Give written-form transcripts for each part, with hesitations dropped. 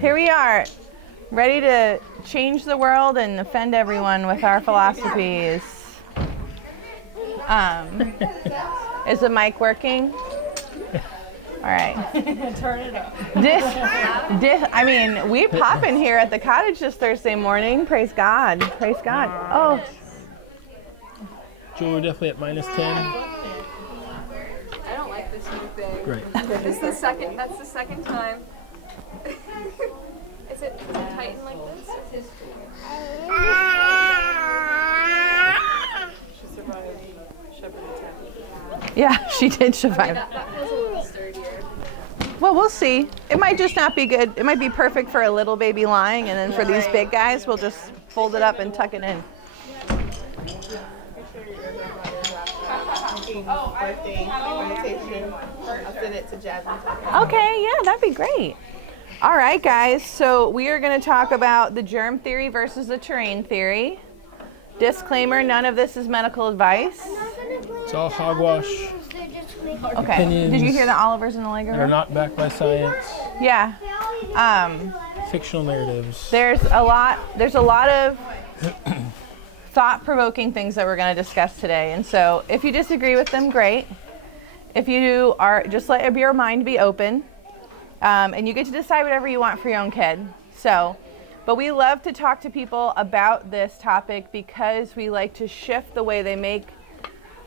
Here we are, ready to change the world and offend everyone with our philosophies. Is the mic working? All right. Turn it up. I mean, we pop in here at the cottage this Thursday morning. Praise God. Praise God. Oh. Joel, we're definitely at -10. I don't like this new thing. Great. This is the second. That's the second time. Is it tightened like this? She survived shepherd's attack. Yeah, she did survive. That feels a little sturdier. Well, we'll see. It might just not be good. It might be perfect for a little baby lying, and then for these big guys, we'll just fold it up and tuck it in. Birthday invitation. I'll send it to Jasmine. Okay, yeah, that'd be great. All right, guys, so we are going to talk about the germ theory versus the terrain theory. Disclaimer, none of this is medical advice. It's all hogwash. Okay, Opinions did you hear the Olivers in the leg that are not backed by science. Yeah. Fictional narratives. There's a lot of thought-provoking things that we're going to discuss today. And so if you disagree with them, great. If you are, just let your mind be open. And you get to decide whatever you want for your own kid. But we love to talk to people about this topic because we like to shift the way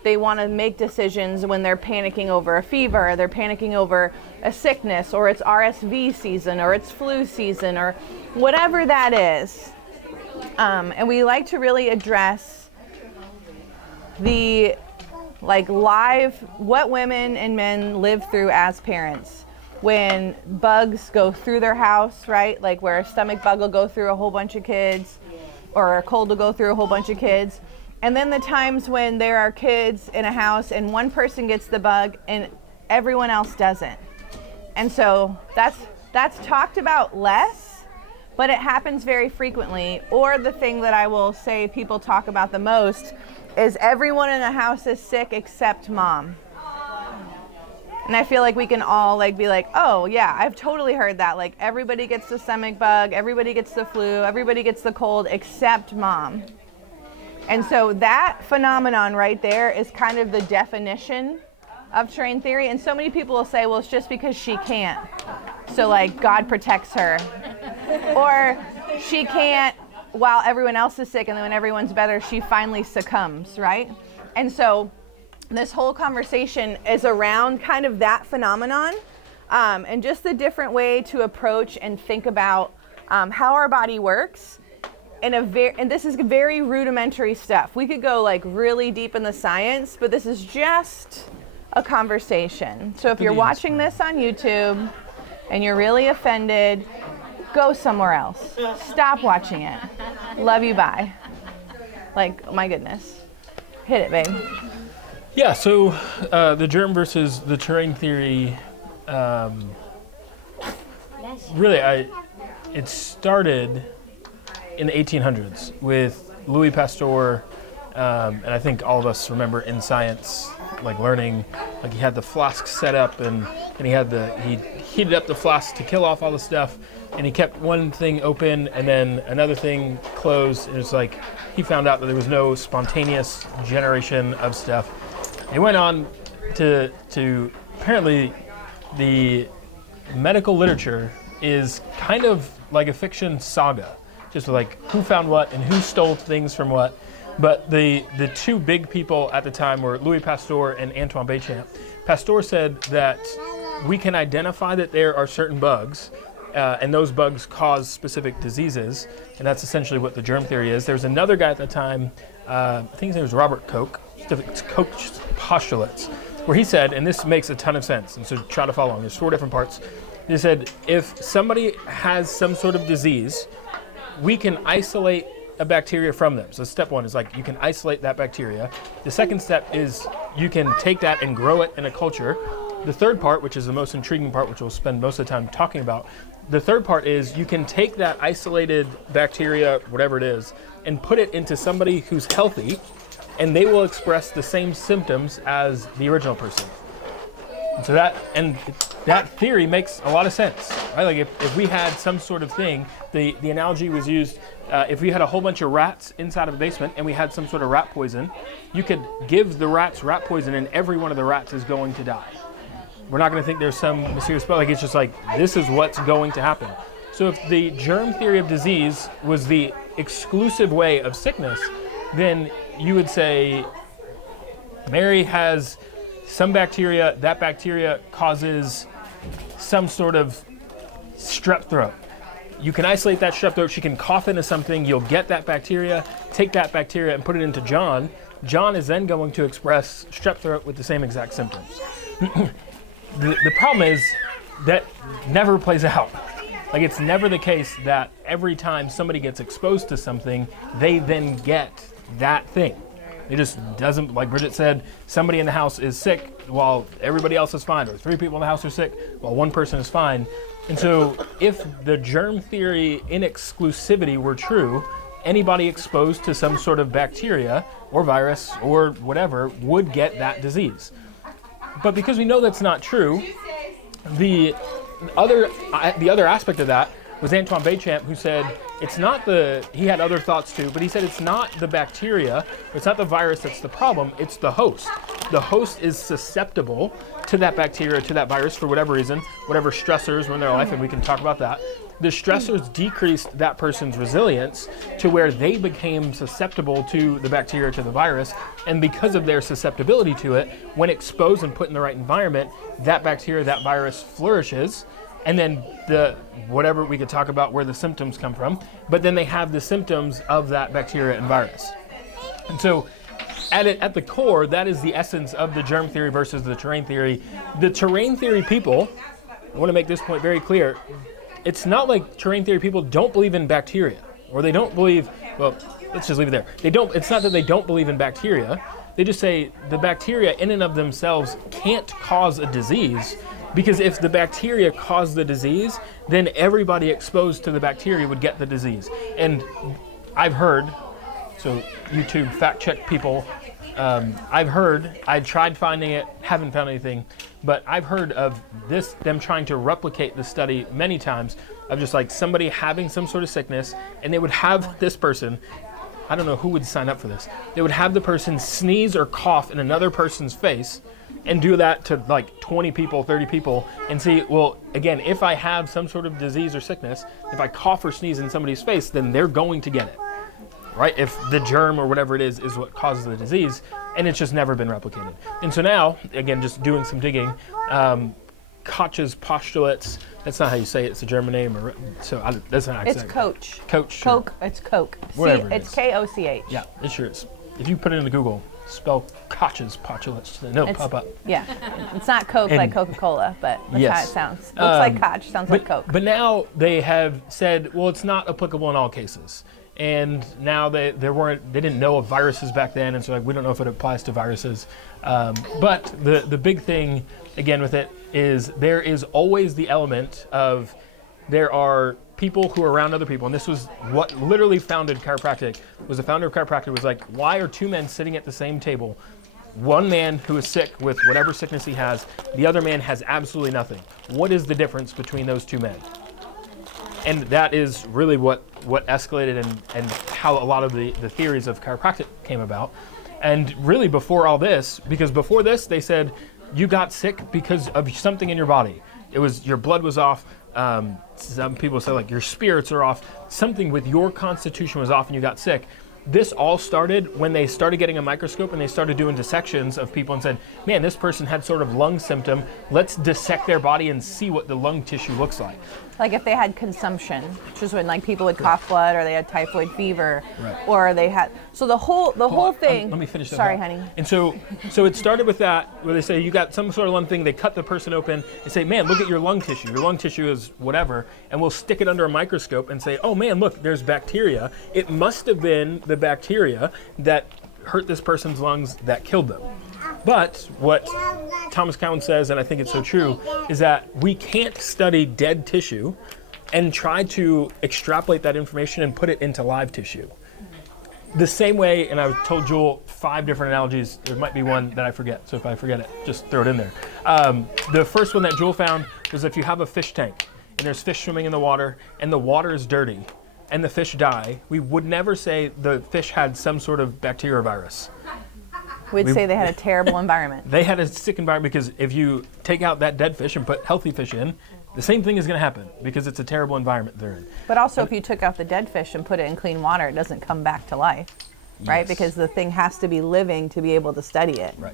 they want to make decisions when they're panicking over a fever, or they're panicking over a sickness, or it's RSV season, or it's flu season, or whatever that is. And we like to really address the what women and men live through as parents. When bugs go through their house, right? Like where a stomach bug will go through a whole bunch of kids, or a cold will go through a whole bunch of kids. And then the times when there are kids in a house and one person gets the bug and everyone else doesn't. And so that's talked about less, but it happens very frequently. Or the thing that I will say people talk about the most is everyone in the house is sick except mom. And I feel like we can all be like, oh yeah, I've totally heard that. Like everybody gets the stomach bug, everybody gets the flu, everybody gets the cold except mom. And so that phenomenon right there is kind of the definition of terrain theory. And so many people will say, well, it's just because she can't. So God protects her. Or she can't while everyone else is sick, and then when everyone's better, she finally succumbs, right? And so this whole conversation is around kind of that phenomenon, and just the different way to approach and think about how our body works. And this is very rudimentary stuff. We could go really deep in the science, but this is just a conversation. So if you're watching this on YouTube and you're really offended, go somewhere else. Stop watching it. Love you, bye. My goodness. Hit it, babe. Yeah, so the germ versus the terrain theory, it started in the 1800s with Louis Pasteur, and I think all of us remember in science, learning, he had the flask set up and he heated up the flask to kill off all the stuff, and he kept one thing open and then another thing closed, and it's he found out that there was no spontaneous generation of stuff. He went on to apparently the medical literature is kind of like a fiction saga, just who found what and who stole things from what. But the two big people at the time were Louis Pasteur and Antoine Béchamp. Pasteur said that we can identify that there are certain bugs, and those bugs cause specific diseases, and that's essentially what the germ theory is. There was another guy at the time, I think his name was Robert Koch. It's Koch's postulates, where he said, and this makes a ton of sense, and so try to follow along, there's 4 different parts. He said, if somebody has some sort of disease, we can isolate a bacteria from them. So step 1 is you can isolate that bacteria. The second step is you can take that and grow it in a culture. The third part, which is the most intriguing part, which we'll spend most of the time talking about, the third part is you can take that isolated bacteria, whatever it is, and put it into somebody who's healthy, and they will express the same symptoms as the original person. So that theory makes a lot of sense, right? Like if we had some sort of thing, the analogy was used, if we had a whole bunch of rats inside of a basement and we had some sort of rat poison, you could give the rats rat poison and every one of the rats is going to die. We're not going to think there's some mysterious spell, like it's just like, this is what's going to happen. So if the germ theory of disease was the exclusive way of sickness, then you would say, Mary has some bacteria, that bacteria causes some sort of strep throat. You can isolate that strep throat, she can cough into something, you'll get that bacteria, take that bacteria and put it into John. John is then going to express strep throat with the same exact symptoms. The problem is that never plays out. Like it's never the case that every time somebody gets exposed to something, they then get that thing. It just doesn't, like Bridget said, somebody in the house is sick while everybody else is fine, or 3 people in the house are sick while 1 person is fine. And so if the germ theory in exclusivity were true, anybody exposed to some sort of bacteria or virus or whatever would get that disease. But because we know that's not true, the other aspect of that was Antoine Béchamp, who said it's not he had other thoughts too, but he said it's not the bacteria, it's not the virus that's the problem, it's the host. The host is susceptible to that bacteria, to that virus for whatever reason, whatever stressors were in their life, and we can talk about that. The stressors decreased that person's resilience to where they became susceptible to the bacteria, to the virus, and because of their susceptibility to it, when exposed and put in the right environment, that bacteria, that virus flourishes. And then whatever we could talk about where the symptoms come from, but then they have the symptoms of that bacteria and virus. And so at the core, that is the essence of the germ theory versus the terrain theory. The terrain theory people, I want to make this point very clear, it's not like terrain theory people don't believe in bacteria, or they don't believe, well, let's just leave it there. It's not that they don't believe in bacteria, they just say the bacteria in and of themselves can't cause a disease. Because if the bacteria caused the disease, then everybody exposed to the bacteria would get the disease. And I've heard, so YouTube fact check people, I tried finding it, haven't found anything, but I've heard of them trying to replicate the study many times of just like somebody having some sort of sickness, and they would have this person, I don't know who would sign up for this, they would have the person sneeze or cough in another person's face, and do that to like 20 people, 30 people, and see, well, again, if I have some sort of disease or sickness, if I cough or sneeze in somebody's face, then they're going to get it, right? If the germ or whatever it is what causes the disease, and it's just never been replicated. And so now, again, just doing some digging, Koch's postulates, that's not how you say it, it's a German name, that's not how I say it. It's Koch. Koch. Sure. It's Koch. Whatever it It's is. Koch. Yeah, it sure is. If you put it into Google, spell Koch's postulates, then it'll pop up. Yeah, it's not Coke like Coca-Cola, but that's how it sounds. Looks like Koch, sounds like Coke. But now they have said, well, it's not applicable in all cases. And now they didn't know of viruses back then, and so like we don't know if it applies to viruses. But the big thing again with it is there is always the element of there are people who are around other people, and this was what literally founded chiropractic. Was the founder of chiropractic was like, why are 2 men sitting at the same table? One man who is sick with whatever sickness he has, the other man has absolutely nothing. What is the difference between those 2 men? And that is really what escalated and how a lot of the theories of chiropractic came about. And really before all this, because before this they said you got sick because of something in your body. It was your blood was off. Some people say like your spirits are off. Something with your constitution was off and you got sick. This all started when they started getting a microscope and they started doing dissections of people and said, man, this person had sort of lung symptom. Let's dissect their body and see what the lung tissue looks like. Like if they had consumption, which is when like people would cough blood, or they had typhoid fever, Right. or they had, so the whole thing. Let me finish that. Sorry, thought. honey. And so it started with that, where they say you got some sort of lung thing. They cut the person open and say, man, look at your lung tissue. Your lung tissue is whatever, and we'll stick it under a microscope and say, oh man, look, there's bacteria. It must have been the bacteria that hurt this person's lungs that killed them. But what Thomas Cowan says, and I think it's so true, is that we can't study dead tissue and try to extrapolate that information and put it into live tissue. the same way, and I've told Jewel 5 different analogies. There might be one that I forget, so if I forget it, just throw it in there. The first one that Jewel found was if you have a fish tank, and there's fish swimming in the water, and the water is dirty, and the fish die, we would never say the fish had some sort of bacteria or virus. We'd say they had a terrible environment. They had a sick environment because if you take out that dead fish and put healthy fish in, the same thing is going to happen because it's a terrible environment they're in. But also, if you took out the dead fish and put it in clean water, it doesn't come back to life, right? Yes. Because the thing has to be living to be able to study it. Right.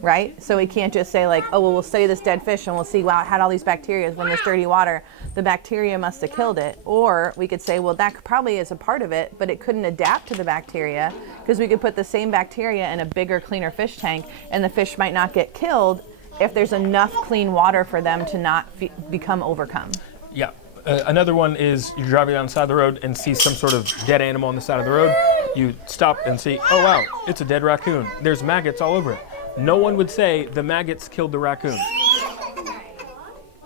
Right? So we can't just say like, oh, well, we'll study this dead fish and we'll see, wow, it had all these bacteria when this dirty water, the bacteria must have killed it. Or we could say, well, that probably is a part of it, but it couldn't adapt to the bacteria because we could put the same bacteria in a bigger, cleaner fish tank and the fish might not get killed if there's enough clean water for them to not become overcome. Yeah. Another one is you're driving down the side of the road and see some sort of dead animal on the side of the road. You stop and see, oh, wow, it's a dead raccoon. There's maggots all over it. No one would say the maggots killed the raccoon.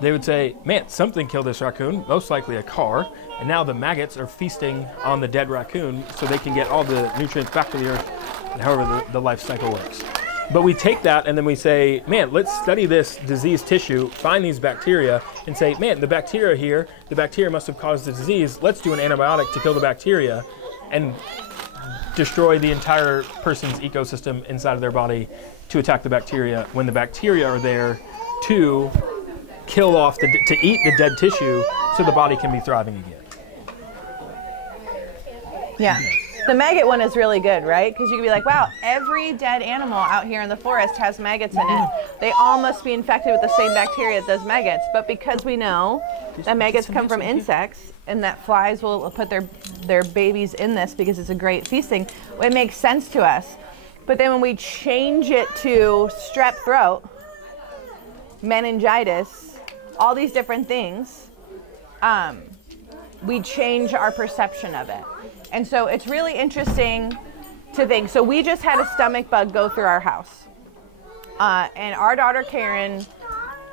They would say, man, something killed this raccoon, most likely a car, and now the maggots are feasting on the dead raccoon so they can get all the nutrients back to the earth, and however the life cycle works. But we take that and then we say, man, let's study this diseased tissue, find these bacteria, and say, man, the bacteria here, the bacteria must have caused the disease. Let's do an antibiotic to kill the bacteria and destroy the entire person's ecosystem inside of their body to attack the bacteria when the bacteria are there to kill off, to eat the dead tissue so the body can be thriving again. Yeah. The maggot one is really good, right? Because you could be like, wow, every dead animal out here in the forest has maggots in it. They all must be infected with the same bacteria that does maggots. But because we know that maggots come from insects and that flies will put their babies in this because it's a great feasting, it makes sense to us. But then when we change it to strep throat, meningitis, all these different things, we change our perception of it. And so it's really interesting to think. So we just had a stomach bug go through our house. And our daughter Karen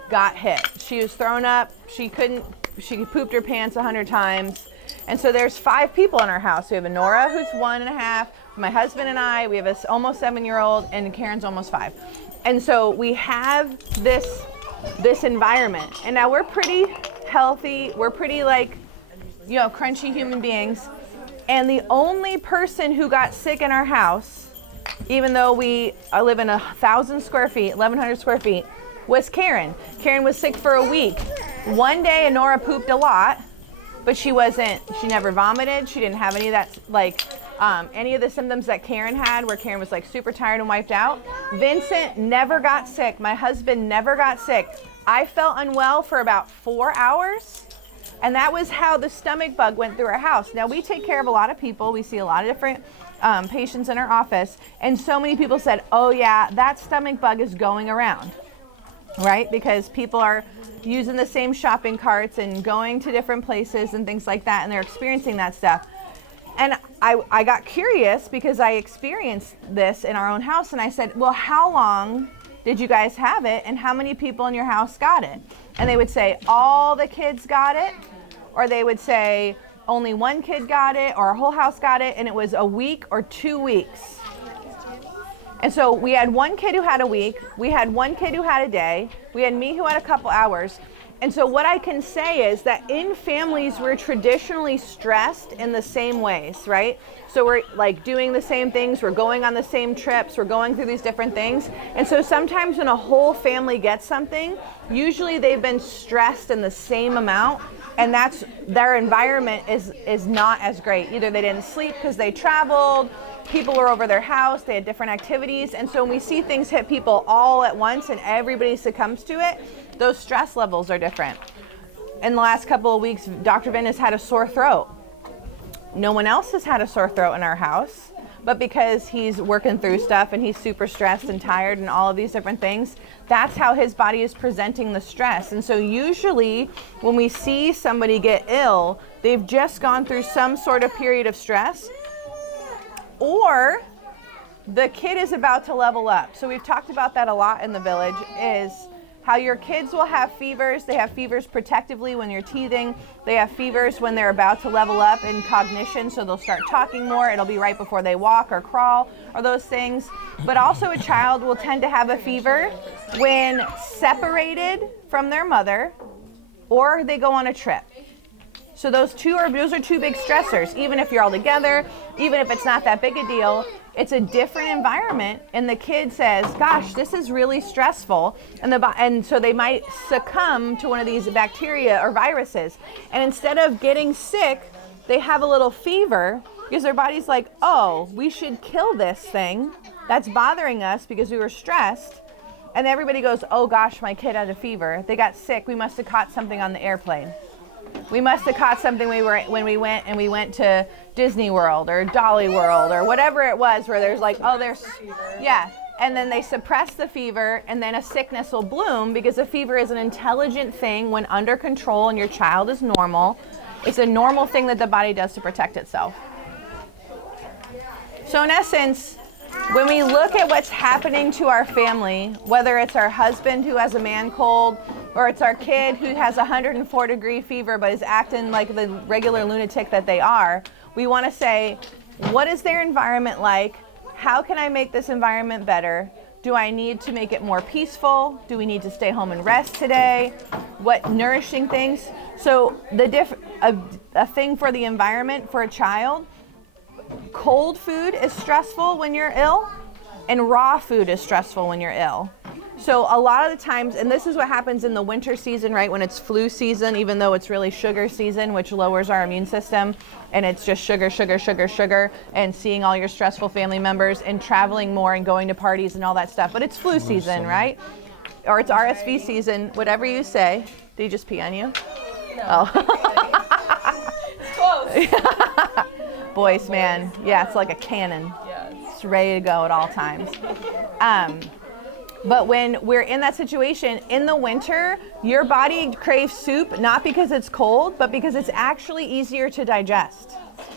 got hit. She was thrown up. She pooped her pants 100 times. And so there's 5 people in our house. We have a Nora who's 1.5, my husband and I, we have a almost 7-year-old, and Karen's almost 5. And so we have this environment. And now we're pretty healthy. We're pretty crunchy human beings. And the only person who got sick in our house, even though we live in 1,000 square feet, 1,100 square feet, was Karen. Karen was sick for a week. One day, Nora pooped a lot, but she never vomited. She didn't have any of that, any of the symptoms that Karen had, where Karen was super tired and wiped out. Vincent never got sick. My husband never got sick. I felt unwell for about 4 hours. And that was how the stomach bug went through our house. Now, we take care of a lot of people. We see a lot of different patients in our office. And so many people said, oh, yeah, that stomach bug is going around, right? Because people are using the same shopping carts and going to different places and things like that, and they're experiencing that stuff. And I got curious because I experienced this in our own house. And I said, well, how long did you guys have it? And how many people in your house got it? And they would say, all the kids got it. Or they would say only one kid got it, or our whole house got it, and it was a week or 2 weeks. And so we had one kid who had a week, we had one kid who had a day, we had me who had a couple hours. And so what I can say is that in families, we're traditionally stressed in the same ways, right? So we're doing the same things, we're going on the same trips, we're going through these different things. And so sometimes when a whole family gets something, usually they've been stressed in the same amount, and that's their environment is not as great. Either they didn't sleep because they traveled, people were over their house, they had different activities. And so when we see things hit people all at once and everybody succumbs to it, those stress levels are different. In the last couple of weeks, Dr. Vin has had a sore throat. No one else has had a sore throat in our house, but because he's working through stuff and he's super stressed and tired and all of these different things, that's how his body is presenting the stress. And so usually when we see somebody get ill, they've just gone through some sort of period of stress, or the kid is about to level up. So we've talked about that a lot in the village, is how your kids will have fevers. They have fevers protectively when you're teething. They have fevers when they're about to level up in cognition, so they'll start talking more. It'll be right before they walk or crawl or those things. But also a child will tend to have a fever when separated from their mother or they go on a trip. So those are two big stressors. Even if you're all together, even if it's not that big a deal, it's a different environment, and the kid says, gosh, this is really stressful, and so they might succumb to one of these bacteria or viruses. And instead of getting sick, they have a little fever because their body's like, oh, we should kill this thing that's bothering us because we were stressed. And everybody goes, oh gosh, my kid had a fever. They got sick. We must have caught something on the airplane. We must have caught something when we went to Disney World or Dolly World or whatever it was, where there's like, oh, there's, yeah. And then they suppress the fever, and then a sickness will bloom, because a fever is an intelligent thing when under control and your child is normal. It's a normal thing that the body does to protect itself. So in essence, when we look at what's happening to our family, whether it's our husband who has a man cold, or it's our kid who has 104-degree fever but is acting like the regular lunatic that they are, we want to say, what is their environment like? How can I make this environment better? Do I need to make it more peaceful? Do we need to stay home and rest today? What nourishing things? So a thing for the environment for a child, cold food is stressful when you're ill, and raw food is stressful when you're ill. So a lot of the times, and this is what happens in the winter season, right, when it's flu season, even though it's really sugar season, which lowers our immune system, and it's just sugar, sugar, sugar, sugar, and seeing all your stressful family members and traveling more and going to parties and all that stuff. But it's flu season, right? Or it's RSV season, whatever you say. Did he just pee on you? No. Oh. It's close. Boys, man. Yeah, it's like a cannon. Yes. It's ready to go at all times. But when we're in that situation, in the winter, your body craves soup, not because it's cold, but because it's actually easier to digest.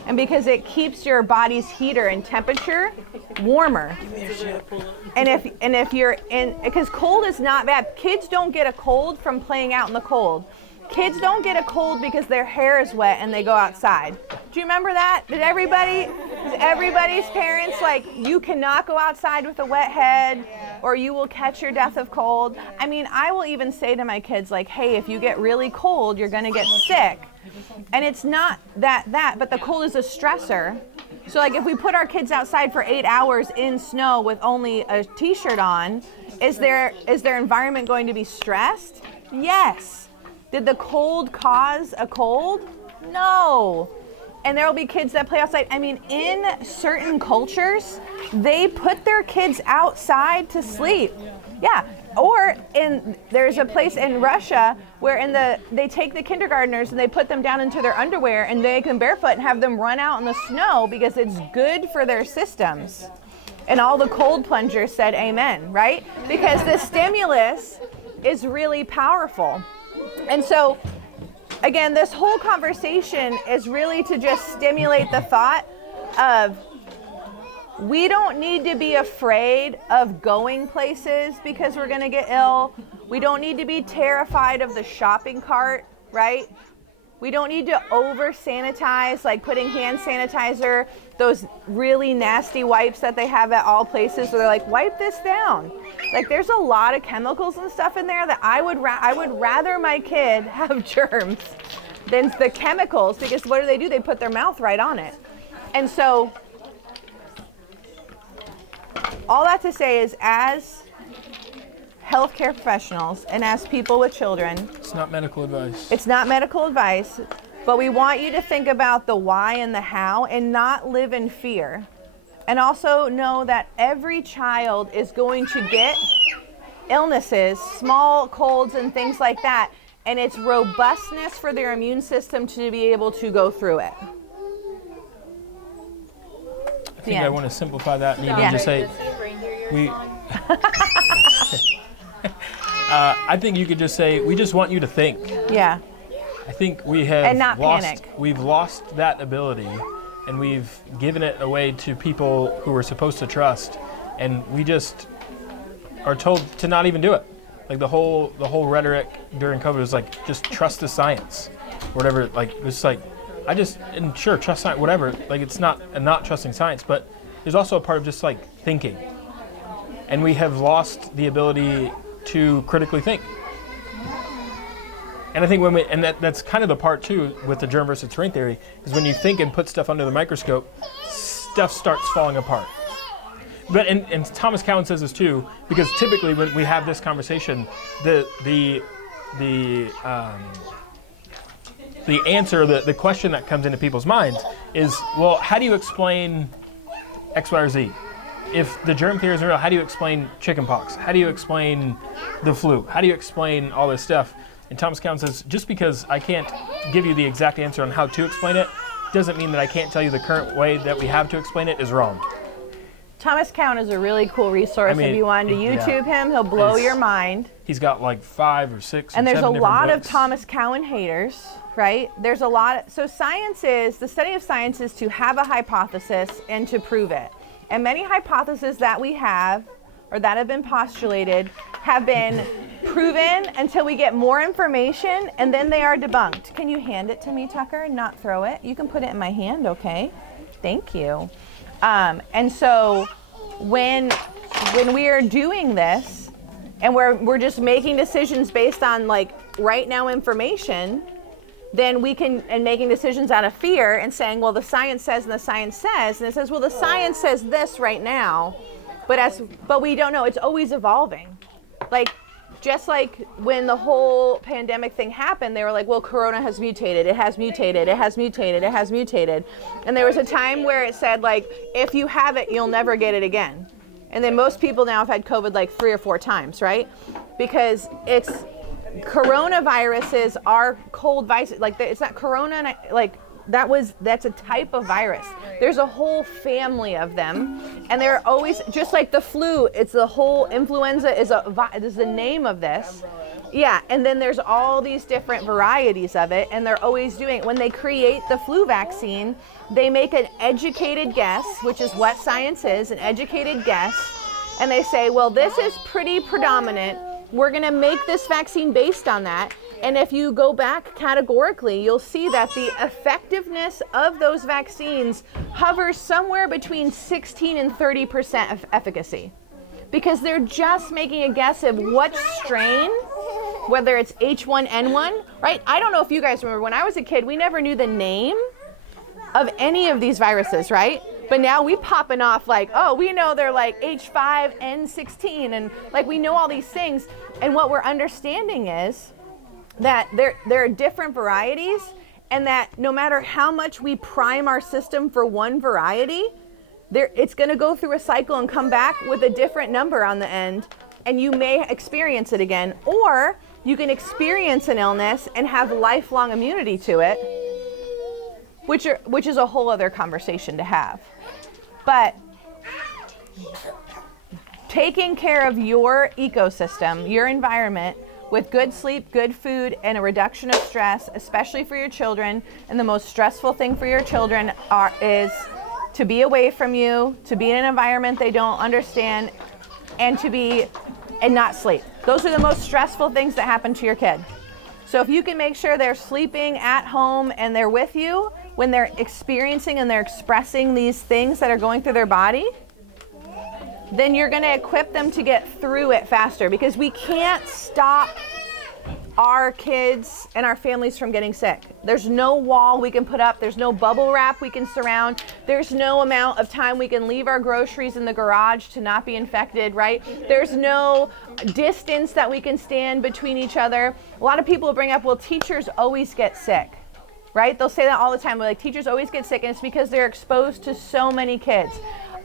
And because it keeps your body's heater and temperature warmer. And if you're in, because cold is not bad. Kids don't get a cold from playing out in the cold. Kids don't get a cold because their hair is wet and they go outside. Do you remember that? Did everybody's parents, like, you cannot go outside with a wet head or you will catch your death of cold? I mean, I will even say to my kids, like, hey, if you get really cold, you're going to get sick. And it's not but the cold is a stressor. So, like, if we put our kids outside for 8 hours in snow with only a t-shirt on, is their environment going to be stressed? Yes. Did the cold cause a cold? No. And there will be kids that play outside. I mean, in certain cultures, they put their kids outside to sleep. Yeah. Or there's a place in Russia where they take the kindergartners and they put them down into their underwear and they make them barefoot and have them run out in the snow because it's good for their systems. And all the cold plungers said amen, right? Because the stimulus is really powerful. And so, again, this whole conversation is really to just stimulate the thought of, we don't need to be afraid of going places because we're going to get ill. We don't need to be terrified of the shopping cart, right? We don't need to over sanitize, like putting hand sanitizer, those really nasty wipes that they have at all places where they're like, wipe this down. Like, there's a lot of chemicals and stuff in there that I would rather my kid have germs than the chemicals, because what do? They put their mouth right on it. And so all that to say is, as healthcare professionals and as people with children, It's not medical advice. it's not medical advice, but we want you to think about the why and the how and not live in fear. And also know that every child is going to get illnesses, small colds and things like that, and it's robustness for their immune system to be able to go through it. I think I want to simplify that and even just say, I think you could just say, we just want you to think. Yeah. I think we have And not panic. We've lost that ability, and we've given it away to people who we're supposed to trust, and we just are told to not even do it. Like the whole rhetoric during COVID was like, just trust the science, or whatever. Like it's like, and sure, trust science, whatever. Like it's not trusting science, but there's also a part of just like thinking, and we have lost the ability to critically think. And I think that's kind of the part too with the germ versus terrain theory, is when you think and put stuff under the microscope, stuff starts falling apart. But and Thomas Cowan says this too, because typically when we have this conversation, the answer, the question that comes into people's minds is, well, how do you explain X, Y, or Z? If the germ theory isn't real, how do you explain chickenpox? How do you explain the flu? How do you explain all this stuff? And Thomas Cowan says, just because I can't give you the exact answer on how to explain it, doesn't mean that I can't tell you the current way that we have to explain it is wrong. Thomas Cowan is a really cool resource. If you wanted to YouTube him, he'll blow your mind. He's got like 5 or 6 and there's 7 a lot books. Of Thomas Cowan haters, right? There's a lot. So the study of science is to have a hypothesis and to prove it. And many hypotheses that we have, or that have been postulated, have been proven until we get more information, and then they are debunked. Can you hand it to me, Tucker, and not throw it? You can put it in my hand, okay? Thank you. And so when we are doing this, and we're just making decisions based on like right now information, then we can, and making decisions out of fear and saying, well, the science says, and the science says, and it says, well, the science says this right now, but we don't know. It's always evolving. Like, just like when the whole pandemic thing happened, they were like, well, corona has mutated, it has mutated, it has mutated, it has mutated. And there was a time where it said, like, if you have it, you'll never get it again. And then most people now have had COVID like 3 or 4 times, right? Because coronaviruses are cold viruses. Like, it's not corona, like, that's a type of virus. There's a whole family of them, and they're always, just like the flu, it's the whole influenza is the name of this. Yeah, and then there's all these different varieties of it, and they're always doing, when they create the flu vaccine, they make an educated guess, which is what science is, an educated guess, and they say, well, this is pretty predominant. We're gonna make this vaccine based on that. And if you go back categorically, you'll see that the effectiveness of those vaccines hovers somewhere between 16 and 30% of efficacy. Because they're just making a guess of what strain, whether it's H1N1, right? I don't know if you guys remember, when I was a kid, we never knew the name of any of these viruses, right? But now we popping off like, oh, we know they're like H5N16, and like we know all these things. And what we're understanding is that there are different varieties, and that no matter how much we prime our system for one variety, it's going to go through a cycle and come back with a different number on the end, and you may experience it again, or you can experience an illness and have lifelong immunity to it, which is a whole other conversation to have. But taking care of your ecosystem, your environment, with good sleep, good food, and a reduction of stress, especially for your children. And the most stressful thing for your children is to be away from you, to be in an environment they don't understand, and not sleep. Those are the most stressful things that happen to your kid. So if you can make sure they're sleeping at home and they're with you when they're experiencing and they're expressing these things that are going through their body, then you're going to equip them to get through it faster, because we can't stop our kids and our families from getting sick. There's no wall we can put up. There's no bubble wrap we can surround. There's no amount of time we can leave our groceries in the garage to not be infected, right? There's no distance that we can stand between each other. A lot of people bring up, well, teachers always get sick, right? They'll say that all the time. Like, teachers always get sick, and it's because they're exposed to so many kids.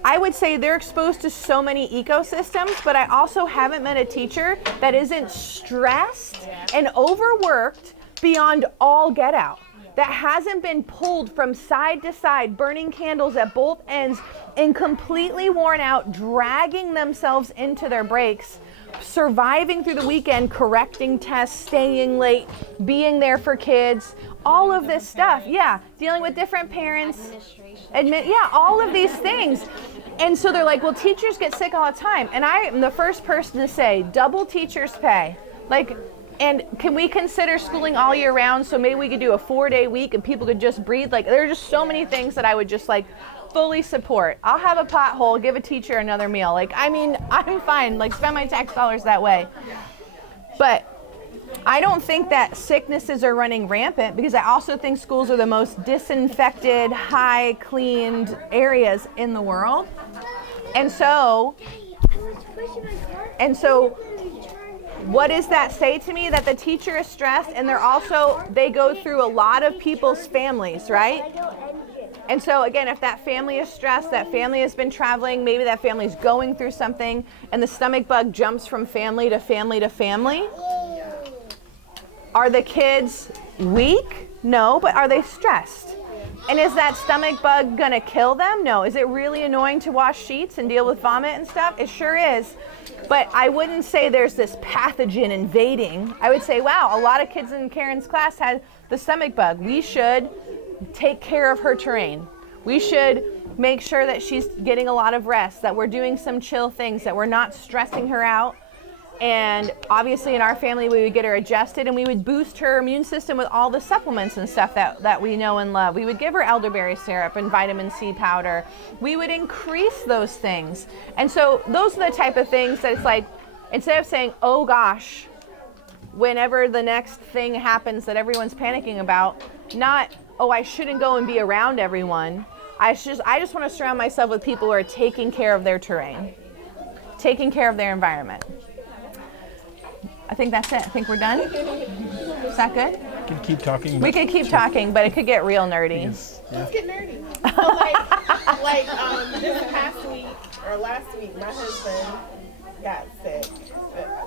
I would say they're exposed to so many ecosystems, but I also haven't met a teacher that isn't stressed and overworked beyond all get out, that hasn't been pulled from side to side, burning candles at both ends, and completely worn out, dragging themselves into their breaks surviving through the weekend, correcting tests, staying late, being there for kids, all of this stuff. Yeah, dealing with different parents. All of these things. And so they're like, well, teachers get sick all the time. And I am the first person to say, double teachers' pay. Like, and can we consider schooling all year round? So maybe we could do a 4-day week and people could just breathe. Like, there are just so many things that I would just like fully support. I'll have a pothole, give a teacher another meal. Like, I mean, I'm fine. Like, spend my tax dollars that way. But I don't think that sicknesses are running rampant, because I also think schools are the most disinfected, high cleaned areas in the world. And so what does that say to me? That the teacher is stressed, and they go through a lot of people's families, right? And so again, if that family is stressed, that family has been traveling, maybe that family's going through something, and the stomach bug jumps from family to family to family. Are the kids weak? No, but are they stressed? And is that stomach bug gonna kill them? No. Is it really annoying to wash sheets and deal with vomit and stuff? It sure is. But I wouldn't say there's this pathogen invading. I would say, wow, a lot of kids in Karen's class had the stomach bug. We should take care of her terrain. We should make sure that she's getting a lot of rest, that we're doing some chill things, that we're not stressing her out. And obviously in our family, we would get her adjusted, and we would boost her immune system with all the supplements and stuff that we know and love. We would give her elderberry syrup and vitamin C powder. We would increase those things. And so those are the type of things that it's like, instead of saying, oh gosh, whenever the next thing happens that everyone's panicking about, not, oh, I shouldn't go and be around everyone. I just want to surround myself with people who are taking care of their terrain, taking care of their environment. I think that's it. I think we're done. Is that good? We could keep talking. We could keep talking, but it could get real nerdy. Let's get nerdy. So this past week or last week, my husband got sick.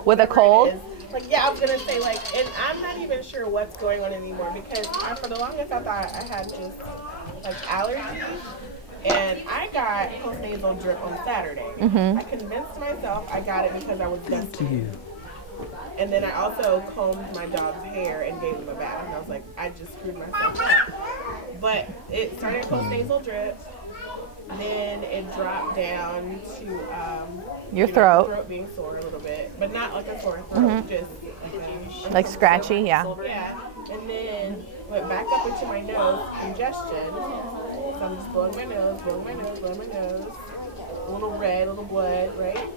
With a cold? I was gonna say and I'm not even sure what's going on anymore, because for the longest I thought I had just allergies. And I got post-nasal drip on Saturday. I convinced myself I got it because I was dusty. And then I also combed my dog's hair and gave him a bath. And I was like, I just screwed myself up. But it started post-nasal drip. Then it dropped down to your throat. Throat being sore a little bit, but not like a sore throat, just like scratchy, yeah. Yeah. And then went back up into my nose, congestion. So I'm just blowing my nose, blowing my nose, blowing my nose. A little red, a little blood, right?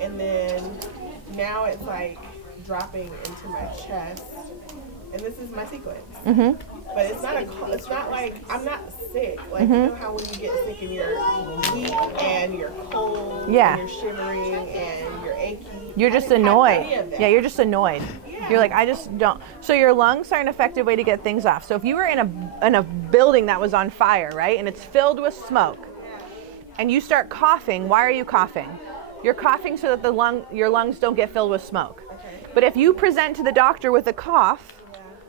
And then now it's dropping into my chest, and this is my sequence. But it's not like I'm not sick. You know how when you get sick and you're weak and you're cold, and you're shivering and you're achy. You're just annoyed. Yeah, you're just annoyed. Yeah. You're like, I just don't. So your lungs are an effective way to get things off. So if you were in a building that was on fire, right, and it's filled with smoke, and you start coughing, why are you coughing? You're coughing so that your lungs don't get filled with smoke. Okay. But if you present to the doctor with a cough,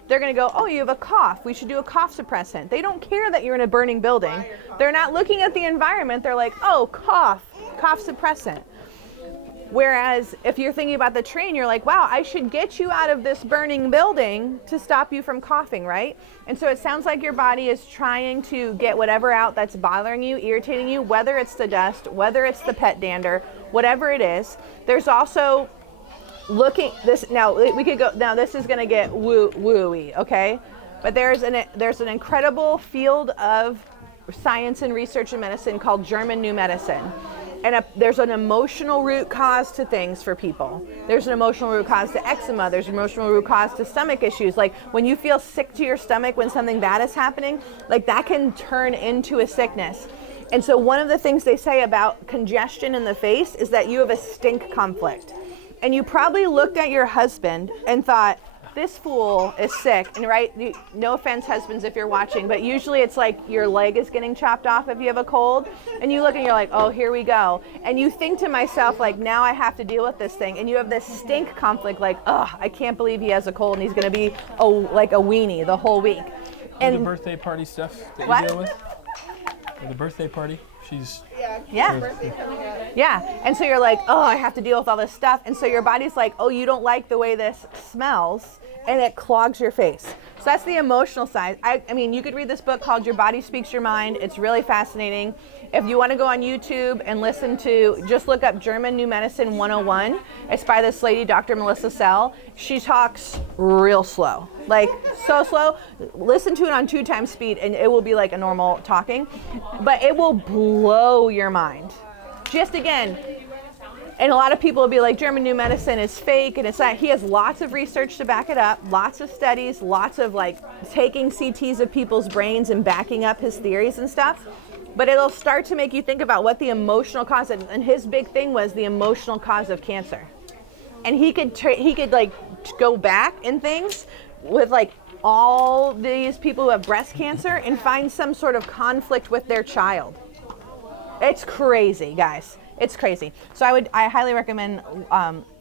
they're going to go, oh, you have a cough. We should do a cough suppressant. They don't care that you're in a burning building. They're not looking at the environment. They're like, oh, cough suppressant. Whereas if you're thinking about the train, you're like, wow, I should get you out of this burning building to stop you from coughing, right? And so it sounds like your body is trying to get whatever out that's bothering you, irritating you, whether it's the dust, whether it's the pet dander, whatever it is. There's also this is going to get wooey, okay? But there's an incredible field of science and research in medicine called Germ and New Medicine. And there's an emotional root cause to things for people. There's an emotional root cause to eczema. There's an emotional root cause to stomach issues. Like when you feel sick to your stomach when something bad is happening, that can turn into a sickness. And so one of the things they say about congestion in the face is that you have a stink conflict. And you probably looked at your husband and thought, this fool is sick. And right, no offense, husbands, if you're watching, but usually it's like your leg is getting chopped off if you have a cold. And you look and you're like, oh, here we go. And you think to myself, now I have to deal with this thing. And you have this stink conflict, I can't believe he has a cold and he's going to be like a weenie the whole week. And the birthday party stuff that you deal with? Or the birthday party? She's Yeah. Birthday coming up. Yeah. And so you're like, oh, I have to deal with all this stuff. And so your body's like, oh, you don't like the way this smells. And it clogs your face. So that's the emotional side. I mean, you could read this book called Your Body Speaks Your Mind. It's really fascinating. If you want to go on YouTube and listen to, just look up German New Medicine 101. It's by this lady, Dr. Melissa Sell. She talks real slow, like so slow. Listen to it on 2 times speed and it will be like a normal talking, but it will blow your mind. Just again, and a lot of people will be like, German New Medicine is fake, and it's not. He has lots of research to back it up, lots of studies, lots of like taking CTs of people's brains and backing up his theories and stuff. But it'll start to make you think about what the emotional cause is. And his big thing was the emotional cause of cancer. And he could like go back in things with like all these people who have breast cancer and find some sort of conflict with their child. It's crazy, guys. It's crazy. So I highly recommend,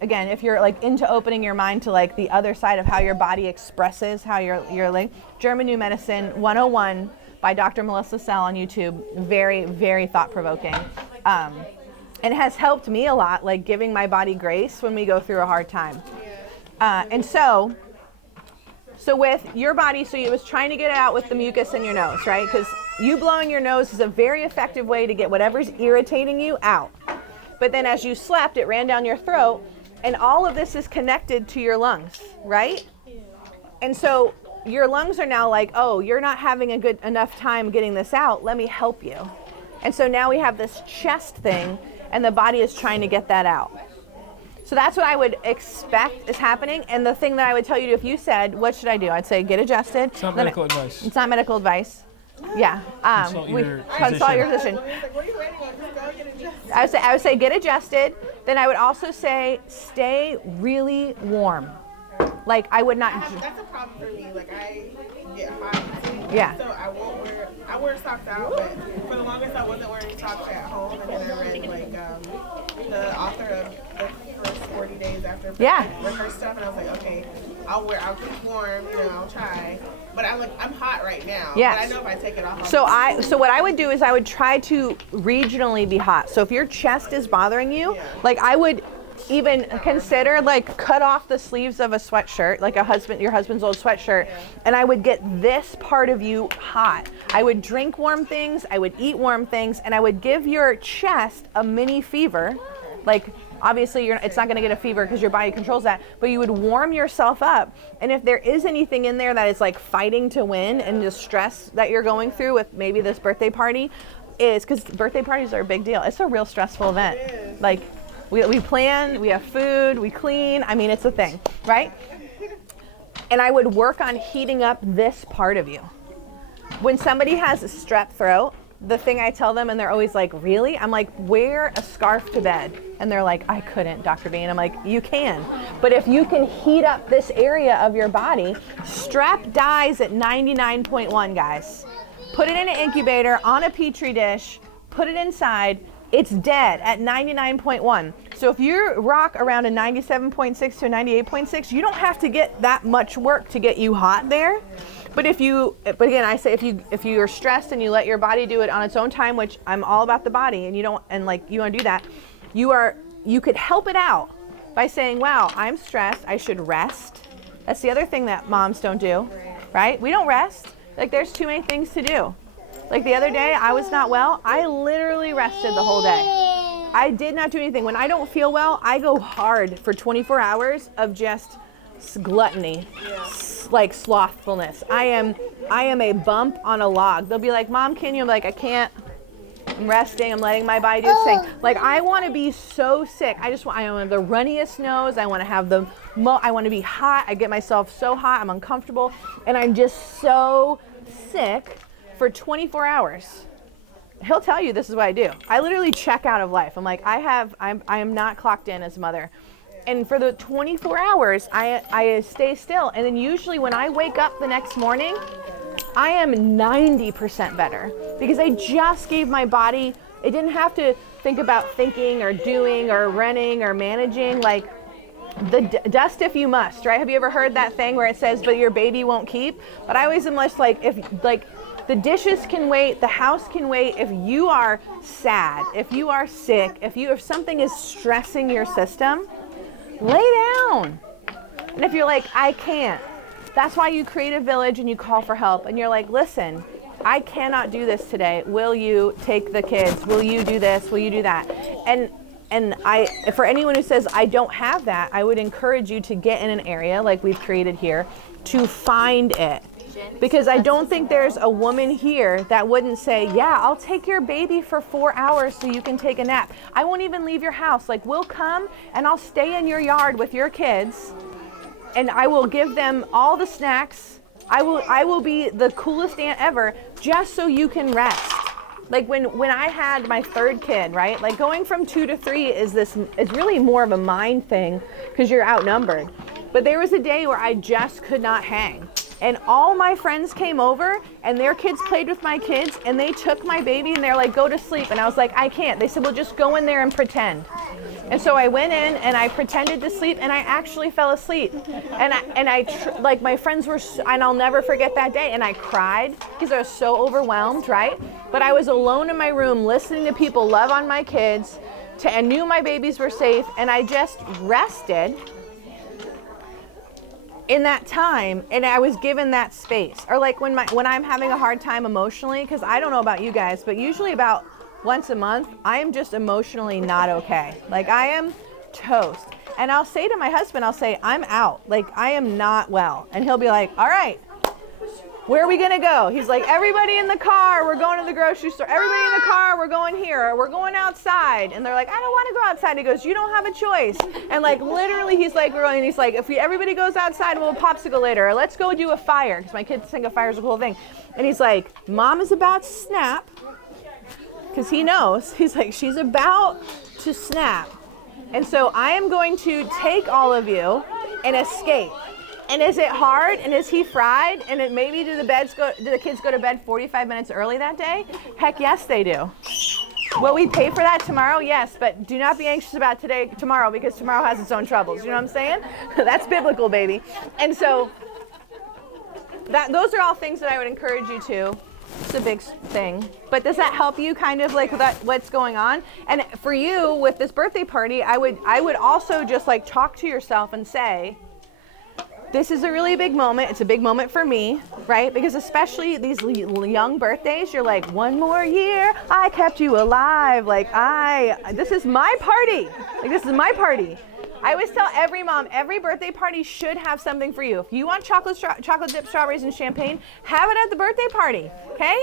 again, if you're like into opening your mind to like the other side of how your body expresses how you're like, German New Medicine 101 by Dr. Melissa Sell on YouTube. Very, very thought-provoking. And has helped me a lot, like giving my body grace when we go through a hard time. And so with your body, so you was trying to get it out with the mucus in your nose, right? Because you blowing your nose is a very effective way to get whatever's irritating you out. But then as you slept, it ran down your throat, and all of this is connected to your lungs, right? And so your lungs are now like, oh, you're not having a good enough time getting this out. Let me help you. And so now we have this chest thing, and the body is trying to get that out. So that's what I would expect is happening. And the thing that I would tell you, if you said, what should I do? I'd say get adjusted. It's not medical advice. It's not medical advice. Yeah. Consult your physician. I would say get adjusted. Then I would also say stay really warm. Like I would not. That's a problem for me. Like I get hot. Yeah. So I wear socks out, but for the longest I wasn't wearing socks at home. And then I read like the author of the first 40 days after with her stuff, and I was like, okay, I'll keep warm, I'll try. But I'm hot right now. Yes. But I know if I take it off. So what I would do is I would try to regionally be hot. So if your chest is bothering you, like I would even consider like cut off the sleeves of a sweatshirt, like your husband's old sweatshirt, and I would get this part of you hot. I would drink warm things, I would eat warm things, and I would give your chest a mini fever. Like obviously it's not going to get a fever because your body controls that, but you would warm yourself up. And if there is anything in there that is like fighting to win and the stress that you're going through with maybe this birthday party is, because birthday parties are a big deal. It's a real stressful event. Like we plan, we have food, we clean. I mean, it's a thing, right? And I would work on heating up this part of you. When somebody has a strep throat, the thing I tell them, and they're always like, really? I'm like, wear a scarf to bed. And they're like, I couldn't, Dr. Bean. I'm like, you can. But if you can heat up this area of your body, strep dies at 99.1, guys. Put it in an incubator on a petri dish, put it inside, it's dead at 99.1. So if you rock around a 97.6 to a 98.6, you don't have to get that much work to get you hot there. But again, I say if you are stressed and you let your body do it on its own time, which I'm all about the body, and you want to do that, you could help it out by saying, wow, I'm stressed, I should rest. That's the other thing that moms don't do, right? We don't rest. Like there's too many things to do. Like the other day, I was not well. I literally rested the whole day. I did not do anything. When I don't feel well, I go hard for 24 hours of just gluttony, like slothfulness. I am a bump on a log. They'll be like, Mom, can you? I'm like, I can't. I'm resting. I'm letting my body do its thing. Like I want to be so sick. I want to have the runniest nose. I want to have I want to be hot. I get myself so hot. I'm uncomfortable, and I'm just so sick for 24 hours. He'll tell you this is what I do. I literally check out of life. I'm like, I am not clocked in as a mother. And for the 24 hours, I stay still. And then usually when I wake up the next morning, I am 90% better because I just gave my body, it didn't have to think about thinking or doing or running or managing, like the dust if you must, right? Have you ever heard that thing where it says, but your baby won't keep? But I always am just like, The dishes can wait, the house can wait. If you are sad, if you are sick, if something is stressing your system, lay down. And if you're like, I can't, that's why you create a village and you call for help. And you're like, listen, I cannot do this today. Will you take the kids? Will you do this? Will you do that? And for anyone who says, I don't have that, I would encourage you to get in an area like we've created here to find it. Because I don't think there's a woman here that wouldn't say, yeah, I'll take your baby for 4 hours so you can take a nap. I won't even leave your house. Like, we'll come and I'll stay in your yard with your kids and I will give them all the snacks. I will be the coolest aunt ever just so you can rest. Like when I had my third kid, right? Like going from 2 to 3 is really more of a mind thing because you're outnumbered. But there was a day where I just could not hang. And all my friends came over and their kids played with my kids and they took my baby and they're like, go to sleep. And I was like, I can't. They said, well, just go in there and pretend. And so I went in and I pretended to sleep and I actually fell asleep. And like my friends were, and I'll never forget that day. And I cried because I was so overwhelmed, right? But I was alone in my room listening to people love on my kids and knew my babies were safe. And I just rested in that time, and I was given that space. Or like when I'm having a hard time emotionally, because I don't know about you guys, but usually about once a month, I am just emotionally not okay. Like I am toast. And I'll say to my husband, I'll say, I'm out. Like I am not well. And he'll be like, all right, where are we gonna go? He's like, everybody in the car, we're going to the grocery store. Everybody in the car, we're going here. We're going outside. And they're like, I don't want to go outside. He goes, you don't have a choice. And like literally, he's like, if everybody goes outside, we'll popsicle later. Or let's go do a fire, because my kids think a fire is a cool thing. And he's like, Mom is about to snap, because he knows. He's like, she's about to snap. And so I am going to take all of you and escape. And is it hard? And is he fried? And maybe do the kids go to bed 45 minutes early that day? Heck yes, they do. Will we pay for that tomorrow? Yes, but do not be anxious about tomorrow, because tomorrow has its own troubles. You know what I'm saying? That's biblical, baby. And so those are all things that I would encourage you to. It's a big thing. But does that help you kind of like what's going on? And for you with this birthday party, I would also just like talk to yourself and say, this is a really big moment. It's a big moment for me, right? Because especially these young birthdays, you're like, one more year, I kept you alive. Like this is my party. Like this is my party. I always tell every mom, every birthday party should have something for you. If you want chocolate dipped strawberries and champagne, have it at the birthday party, okay?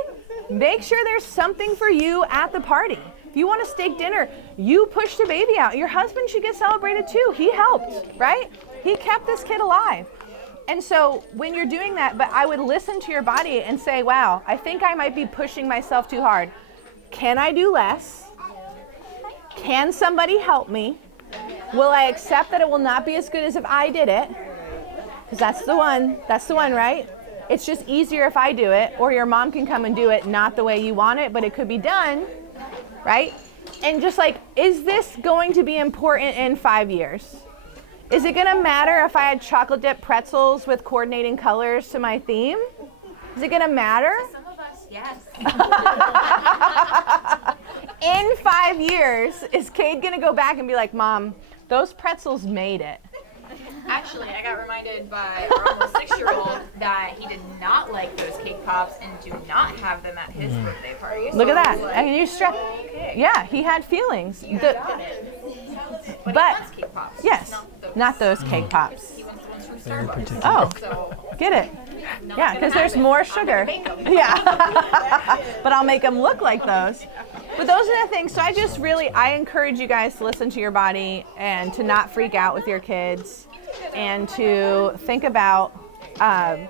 Make sure there's something for you at the party. If you want a steak dinner, you push the baby out. Your husband should get celebrated too. He helped, right? He kept this kid alive. And so when you're doing that, but I would listen to your body and say, wow, I think I might be pushing myself too hard. Can I do less? Can somebody help me? Will I accept that it will not be as good as if I did it? Because that's the one, right? It's just easier if I do it, or your mom can come and do it not the way you want it, but it could be done, right? And just like, is this going to be important in 5 years? Is it gonna matter if I had chocolate dipped pretzels with coordinating colors to my theme? Is it gonna matter? To some of us, yes. In 5 years, is Cade gonna go back and be like, Mom, those pretzels made it? Actually, I got reminded by our almost 6-year-old that he did not like those cake pops and do not have them at his birthday party. Look at that. Like, And you stress. okay. Yeah, he had feelings. But he wants cake pops. Yes, not those cake pops. He wants the ones from Very Starbucks. particular. Oh, So, get it. not Yeah, gonna because there's have it. more I'm sugar. gonna make 'em. Yeah. But I'll make them look like those. But those are the things. So I encourage you guys to listen to your body and to not freak out with your kids and to think about, and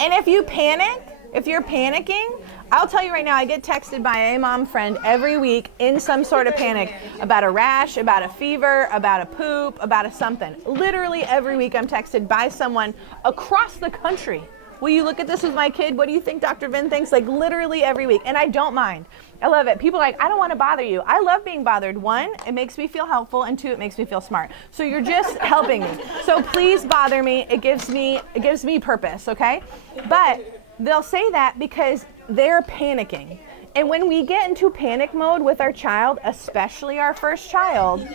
if you panic, if you're panicking, I'll tell you right now, I get texted by a mom friend every week in some sort of panic about a rash, about a fever, about a poop, about a something. Literally every week I'm texted by someone across the country will you look at this with my kid? What do you think Dr. Vin thinks? Like literally every week. And I don't mind. I love it. People are like, I don't want to bother you. I love being bothered. 1, it makes me feel helpful, and 2, it makes me feel smart. So you're just helping me. So please bother me. It gives me purpose, okay? But they'll say that because they're panicking. And when we get into panic mode with our child, especially our first child,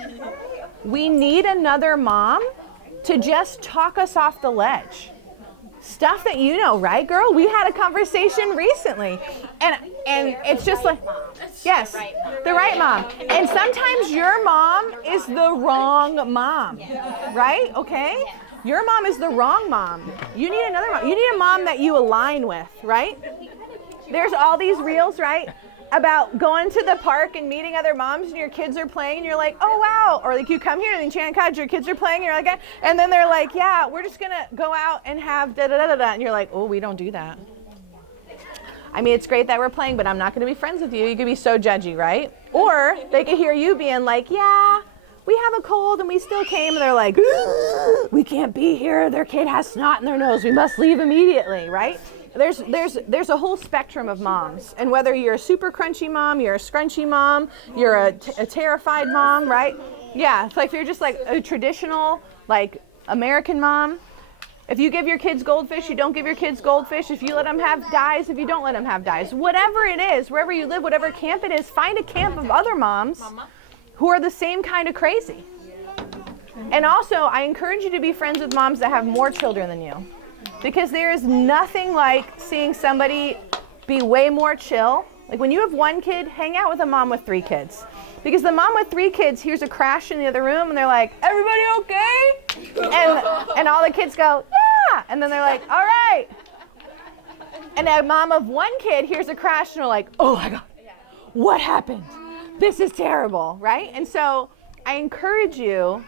we need another mom to just talk us off the ledge. Stuff that you know, right, girl? We had a conversation recently. And it's just like, yes, the right mom. And sometimes your mom is the wrong mom, right? Okay? Your mom is the wrong mom. You need another mom. You need a mom that you align with, right? There's all these reels, right, about going to the park and meeting other moms and your kids are playing and you're like, oh, wow. Or like you come here and Enchanted Cottage, your kids are playing and you're like, and then they're like, yeah, we're just going to go out and have da-da-da-da-da. And you're like, oh, we don't do that. I mean, it's great that we're playing, but I'm not going to be friends with you. You could be so judgy, right? Or they could hear you being like, yeah, we have a cold and we still came. And they're like, we can't be here. Their kid has snot in their nose. We must leave immediately, right? There's a whole spectrum of moms. And whether you're a super crunchy mom, you're a scrunchy mom, you're a terrified mom, right? Yeah, it's like if you're just like a traditional, like American mom. If you give your kids goldfish, you don't give your kids goldfish. If you let them have dyes, if you don't let them have dyes. Whatever it is, wherever you live, whatever camp it is, find a camp of other moms who are the same kind of crazy. And also, I encourage you to be friends with moms that have more children than you. Because there is nothing like seeing somebody be way more chill. Like when you have 1 kid, hang out with a mom with 3 kids. Because the mom with 3 kids hears a crash in the other room and they're like, everybody okay? And all the kids go, yeah. And then they're like, all right. And a mom of 1 kid hears a crash and they're like, oh my God, what happened? This is terrible, right? And so I encourage you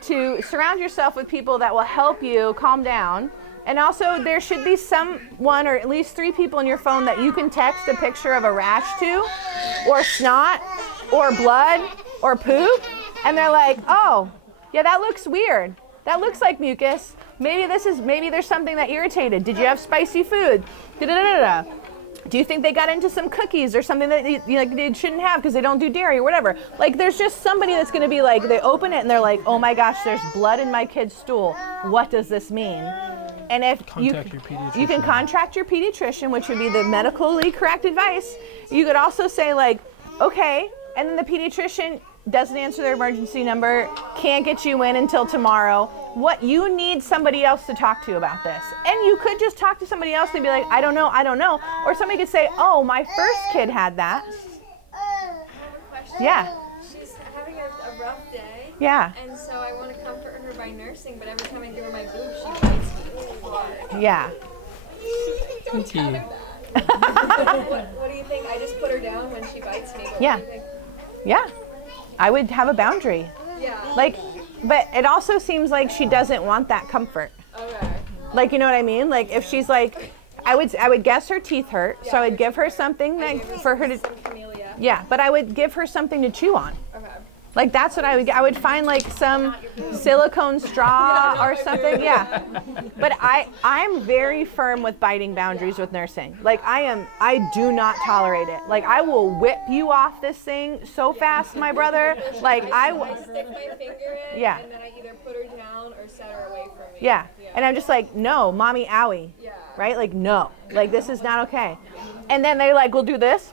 to surround yourself with people that will help you calm down. And also there should be someone or at least 3 people in your phone that you can text a picture of a rash to, or snot, or blood, or poop. And they're like, oh, yeah, that looks weird. That looks like mucus. Maybe there's something that irritated. Did you have spicy food? Da-da-da-da-da. Do you think they got into some cookies or something that they shouldn't have because they don't do dairy or whatever? Like there's just somebody that's going to be like, they open it and they're like, oh my gosh, there's blood in my kid's stool. What does this mean? And if you can contact your pediatrician, which would be the medically correct advice. You could also say like, okay, and then the pediatrician doesn't answer their emergency number, can't get you in until tomorrow. What you need somebody else to talk to about this. And you could just talk to somebody else and be like, I don't know. Or somebody could say, oh, my first kid had that. Yeah. She's having a rough day. Yeah. And so I want to comfort her by nursing, but every time I give her my boob, she bites me hard. Yeah. Don't tell her that. What do you think? I just put her down when she bites me. Yeah. Yeah. I would have a boundary. Yeah. Like, but it also seems like she doesn't want that comfort. Okay. Like, you know what I mean? Like, if she's like, I would guess her teeth hurt, so I would give her something for her to. Yeah, but I would give her something to chew on. Okay. Like that's what I would find like some silicone straw or something. Yeah. But I'm very firm with biting boundaries with nursing. Like I do not tolerate it. Like I will whip you off this thing so fast, my brother. Like I stick my finger in, yeah. And then I either put her down or set her away from me. Yeah. And I'm just like, no, mommy, owie. Yeah. Right? Like, no. Like this is not okay. And then they're like, we'll do this.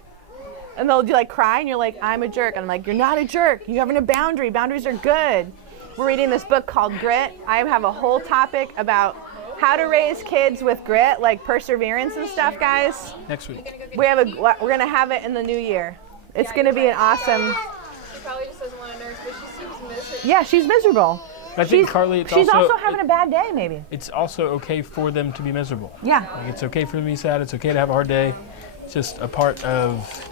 And they'll do like cry and you're like, I'm a jerk. And I'm like, you're not a jerk. You having a boundary. Boundaries are good. We're reading this book called Grit. I have a whole topic about how to raise kids with grit, like perseverance and stuff, guys. Next week. We're gonna have it in the new year. It's gonna be an awesome. She probably just doesn't want to nurse, but she seems miserable. Yeah, she's miserable. I think Carly, she's also having a bad day, maybe. It's also okay for them to be miserable. Yeah. Like it's okay for them to be sad. It's okay to have a hard day. It's just a part of.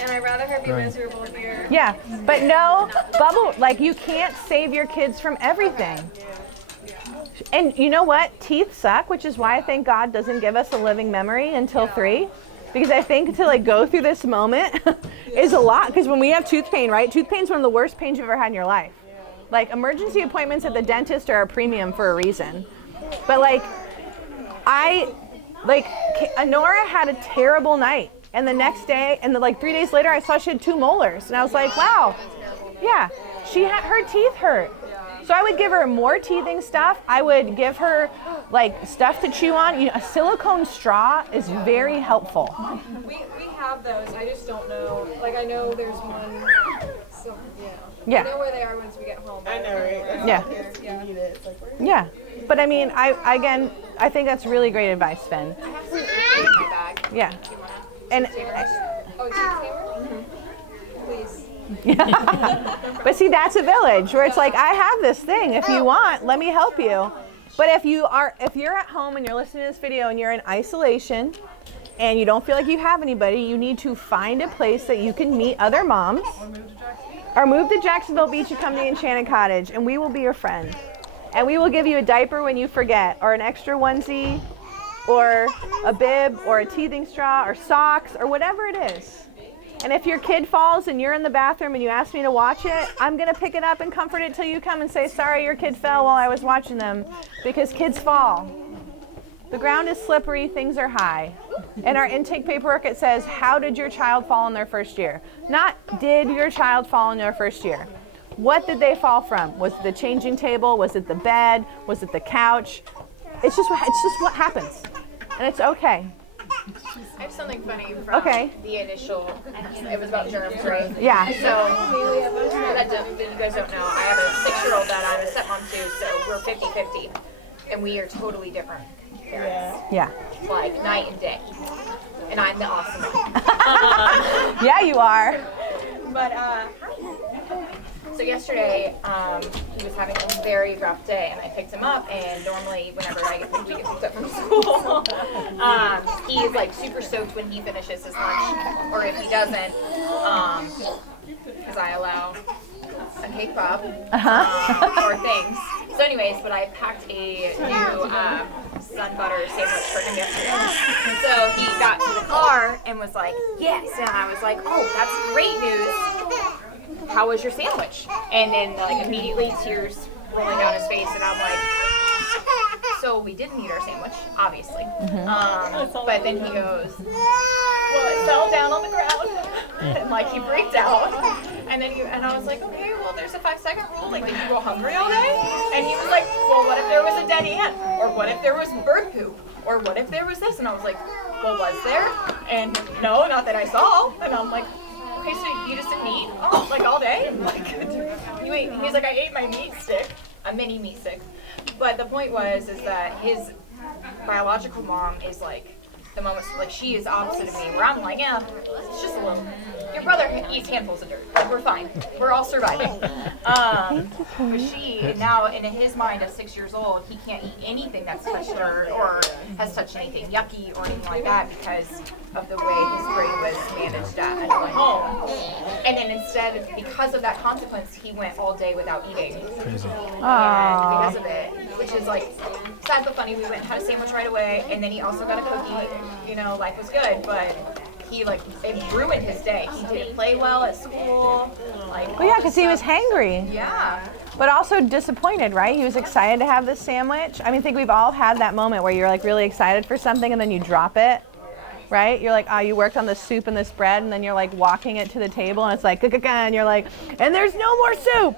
And I'd rather her be miserable here. Yeah, but no, bubble, like you can't save your kids from everything. And you know what? Teeth suck, which is why I think God doesn't give us a living memory until 3. Because I think to like go through this moment is a lot. Because when we have tooth pain, right? Tooth pain is one of the worst pains you've ever had in your life. Like emergency appointments at the dentist are a premium for a reason. But like, Honora had a terrible night. And the next day, and like 3 days later, I saw she had 2 molars. And I was like, wow. Yeah, her teeth hurt. So I would give her more teething stuff. I would give her like stuff to chew on. A silicone straw is very helpful. We have those. I just don't know. Like I know there's one. So Yeah. I know where they are once we get home. I know, right? Yeah. You need it. It's like, where? Yeah. But I mean, I think that's really great advice, Finn. I have some in my bag. Yeah. And Oh, tamer? Please. but see, that's a village where it's like, I have this thing. If you want, let me help you. But if you're at home and you're listening to this video and you're in isolation and you don't feel like you have anybody, you need to find a place that you can meet other moms. Or move to Jacksonville Beach and come to the Enchanted Cottage, and we will be your friend. And we will give you a diaper when you forget, or an extra onesie, or a bib, or a teething straw, or socks, or whatever it is. And if your kid falls and you're in the bathroom and you ask me to watch it, I'm going to pick it up and comfort it till you come and say, sorry, your kid fell while I was watching them, because kids fall. The ground is slippery, things are high. In our intake paperwork, it says, how did your child fall in their first year? Not, did your child fall in their first year? What did they fall from? Was it the changing table? Was it the bed? Was it the couch? It's just what happens. And it's okay. I have something funny from the initial, it was about germs, right? Yeah. So, that you guys don't know, I have a 6-year-old that I'm a stepmom to, so we're 50-50. And we are totally different parents. Yeah. Like night and day. And I'm the awesome one. Yeah, you are. But, so yesterday, he was having a very rough day, and I picked him up, and normally whenever we get picked up from school, he's like super stoked when he finishes his lunch, or if he doesn't, because I allow a cake pop, or things. So anyways, but I packed a new sun butter sandwich for him yesterday. So he got to the car and was like, yes, and I was like, oh, that's great news. How was your sandwich? And then like immediately tears rolling down his face, and I'm like, so we didn't eat our sandwich, obviously. But then he goes, well, it fell down on the ground, and like he freaked out. And then I was like, okay, well, there's a 5-second rule. Like, did you go hungry all day? And he was like, well, what if there was a dead ant? Or what if there was bird poop? Or what if there was this? And I was like, well, was there? And no, not that I saw. And I'm like, okay, so you just didn't eat all day? And like, you ate? He's like, I ate my meat stick, a mini meat stick. But the point is that his biological mom is like, the moment, like she is opposite of me, where I'm like, yeah, it's just a little. Your brother eats handfuls of dirt. Like, we're fine. We're all surviving. But she, now in his mind at 6 years old, he can't eat anything that's touched dirt or has touched anything yucky or anything like that because of the way his brain was managed at home. And then instead, because of that consequence, he went all day without eating. Crazy. And because of it, which is like sad but funny, we went and had a sandwich right away, and then he also got a cookie. You know, life was good, but he like it ruined his day. He didn't play well at school. Like, Well, yeah, because he was hangry. yeah. But also disappointed, right? He was excited to have this sandwich. I mean, I think we've all had that moment where you're like really excited for something and then you drop it, right? You're like, oh, you worked on this soup and this bread, and then you're like walking it to the table and it's like, and you're like, and there's no more soup.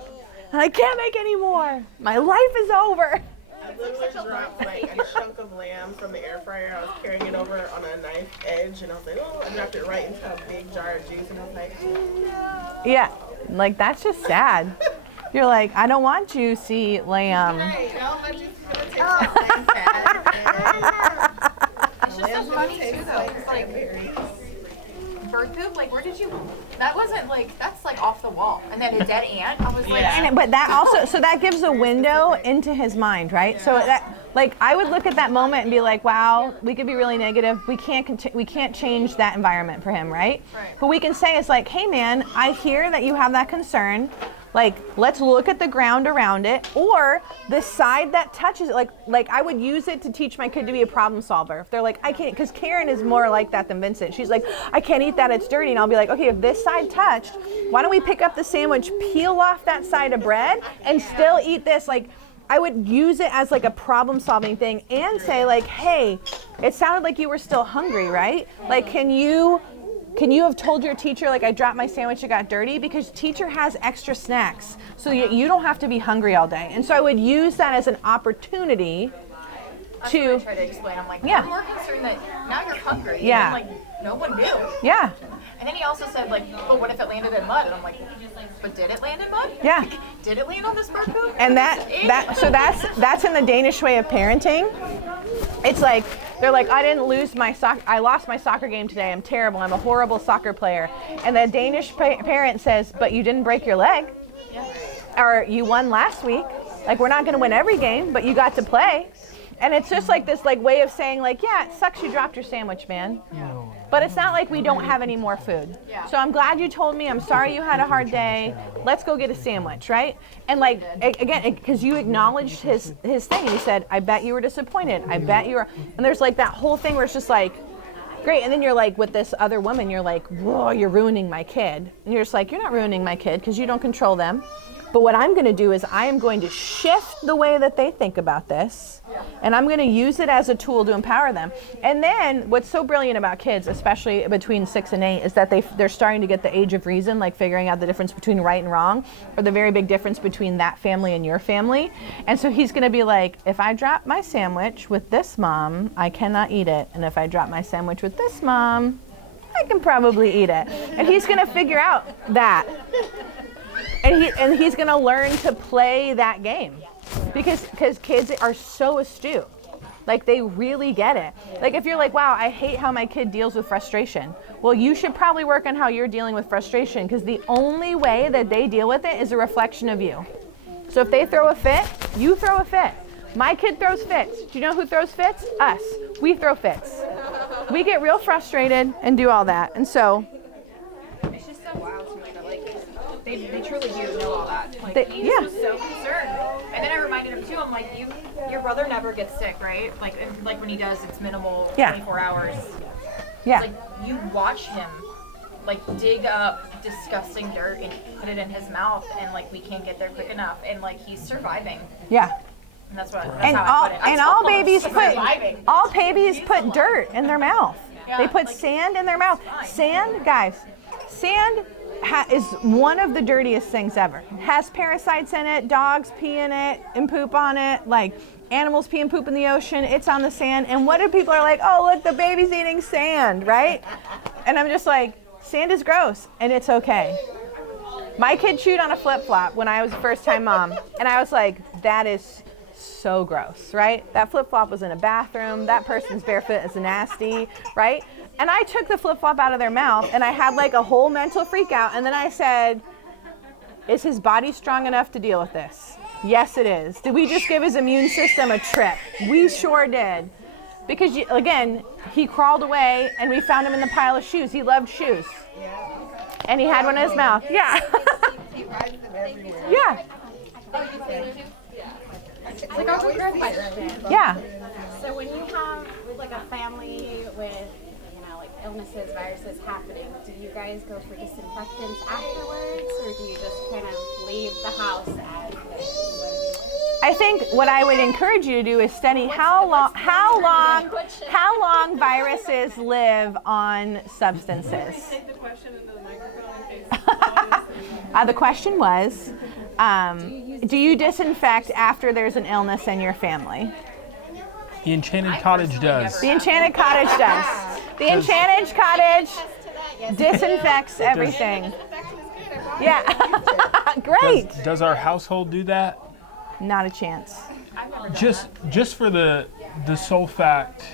And I can't make any more. My life is over. I literally dropped like a chunk of lamb from the air fryer. I was carrying it over on a knife edge, and I was like, oh, I dropped it right into a big jar of juice, and I was like, no. Yeah, like that's just sad. You're like, I don't want juicy lamb. Right, no, my juice is gonna taste like same fat. It's just so funny too, though. It's like bird poop. Like, where did you? That wasn't like that's like off the wall. And then a dead ant. I was like, But that also, so that gives a window into his mind, right? So that, like, I would look at that moment and be like, wow, we could be really negative. We can't change that environment for him, right? But we can say, it's like, hey man, I hear that you have that concern. Like, let's look at the ground around it, or the side that touches it. Like I would use it to teach my kid to be a problem solver. If they're like, I can't, because Karen is more like that than Vincent. She's like, I can't eat that, it's dirty. And I'll be like, okay, if this side touched, why don't we pick up the sandwich, peel off that side of bread, and still eat this? Like, I would use it as like a problem solving thing and say like, hey, it sounded like you were still hungry, right? Like, can you have told your teacher, like, I dropped my sandwich, it got dirty? Because teacher has extra snacks, so you don't have to be hungry all day. And so I would use that as an opportunity to try to explain. I'm like, Yeah. I'm more concerned that now you're hungry. Yeah. And I'm like, no one knew. Yeah, And then he also said, like, oh, what if it landed in mud? And I'm like, but did it land in mud? yeah. Did it land on this bird poop? And that's in the Danish way of parenting. It's like, they're like, I lost my soccer game today. I'm terrible. I'm a horrible soccer player. And the Danish parent says, but you didn't break your leg. Yeah. Or you won last week. Like, we're not going to win every game, but you got to play. And it's just like this like way of saying like, yeah, it sucks you dropped your sandwich, man. But it's not like we don't have any more food. Yeah. So I'm glad you told me. I'm sorry you had a hard day. Let's go get a sandwich, right? And like, again, because you acknowledged his thing. You said, I bet you were disappointed. I bet you were. And there's like that whole thing where it's just like, great. And then you're like, with this other woman, you're like, whoa, you're ruining my kid. And you're just like, you're not ruining my kid because you don't control them. But what I'm going to do is I am going to shift the way that they think about this, and I'm going to use it as a tool to empower them. And then what's so brilliant about kids, especially between 6 and 8, is that they're starting to get the age of reason, like figuring out the difference between right and wrong, or the very big difference between that family and your family. And so he's going to be like, if I drop my sandwich with this mom, I cannot eat it. And if I drop my sandwich with this mom, I can probably eat it. And he's going to figure out that. And he's going to learn to play that game because kids are so astute. Like, they really get it. Like, if you're like, wow, I hate how my kid deals with frustration. Well, you should probably work on how you're dealing with frustration, because the only way that they deal with it is a reflection of you. So if they throw a fit, you throw a fit. My kid throws fits. Do you know who throws fits? Us. We throw fits. We get real frustrated and do all that. And so It's just so wild to me that, like, they truly do know all that. Like, he's yeah. just so concerned. And then I reminded him too. I'm like, your brother never gets sick, right? Like, and, like when he does, it's minimal, 24 hours. Yeah. Like, you watch him, like, dig up disgusting dirt and put it in his mouth, and like we can't get there quick enough, and like he's surviving. Yeah. And that's how And I put it. and all babies surviving. put dirt in their mouth. Yeah, They put like, sand in their mouth. Sand, guys, sand is one of the dirtiest things ever. It has parasites in it. Dogs pee in it and poop on it. Like, animals pee and poop in the ocean. It's on the sand. And what do people are like? Oh, look, the baby's eating sand, right? And I'm just like, sand is gross, and it's okay. My kid chewed on a flip-flop when I was a first-time mom, and I was like, that is so gross, right? That flip-flop was in a bathroom. That person's barefoot is nasty, right? And I took the flip-flop out of their mouth, and I had like a whole mental freak out. And then I said, is his body strong enough to deal with this? Yes, it is. Did we just give his immune system a trip? We sure did. Because, again, he crawled away, and we found him in the pile of shoes. He loved shoes. And he had one in his mouth. Yeah. Yeah. Like our growth question. Yeah. So when you have like a family with, like illnesses, viruses happening, do you guys go for disinfectants afterwards, or do you just kind of leave the house as is? I think what I would encourage you to do is study how long viruses live on substances. Take the question into the microphone in case The question was, do you disinfect after there's an illness in your family? The Enchanted Cottage does. The Enchanted Cottage does. The Enchanted Cottage disinfects everything. Yeah. Great. Does our household do that? Not a chance. Just for the sole fact.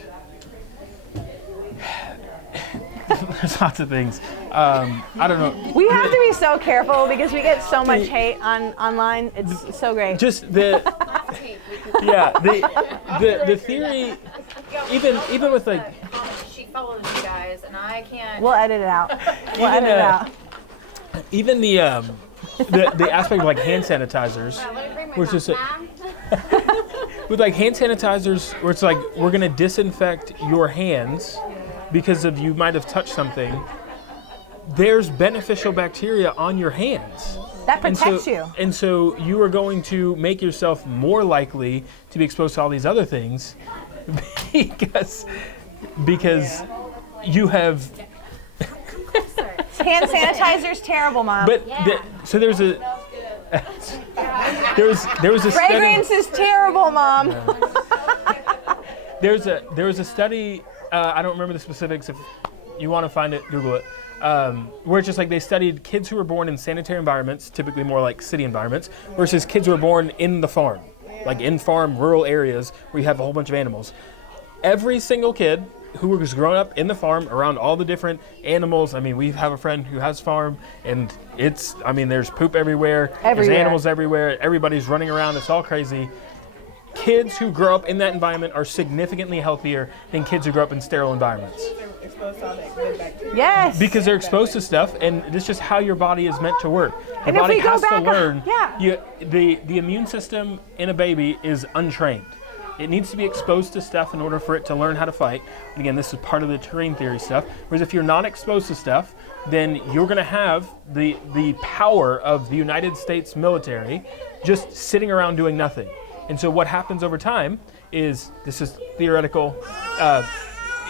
There's lots of things. I don't know. We have to be so careful because we get so much hate online. It's so great. Just the theory, even with like. She follows you guys, and I can't. We'll edit it out. We'll edit it out. Even the aspect of like hand sanitizers, where it's just with like hand sanitizers, where it's like we're gonna disinfect your hands because of you might have touched something. there's beneficial bacteria on your hands. That protects you. And so you are going to make yourself more likely to be exposed to all these other things because you have. Hand sanitizer's terrible, Mom. But so there was a Fragrance study. is terrible, Mom. There was a study. I don't remember the specifics. If you want to find it, Google it. Where it's just like they studied kids who were born in sanitary environments, typically more like city environments, versus kids who were born in the farm, like in farm rural areas where you have a whole bunch of animals. Every single kid who was growing up in the farm around all the different animals. I mean, we have a friend who has farm, and there's poop everywhere. There's animals everywhere. Everybody's running around. It's all crazy. Kids who grow up in that environment are significantly healthier than kids who grow up in sterile environments. Exposed to all that good bacteria. Yes. Because they're exposed to stuff, and it's just how your body is meant to work. The And if body we go has to back- learn. yeah. The immune system in a baby is untrained. It needs to be exposed to stuff in order for it to learn how to fight. And again, this is part of the terrain theory stuff. Whereas if you're not exposed to stuff, then you're going to have the power of the United States military just sitting around doing nothing. And so what happens over time is, this is theoretical,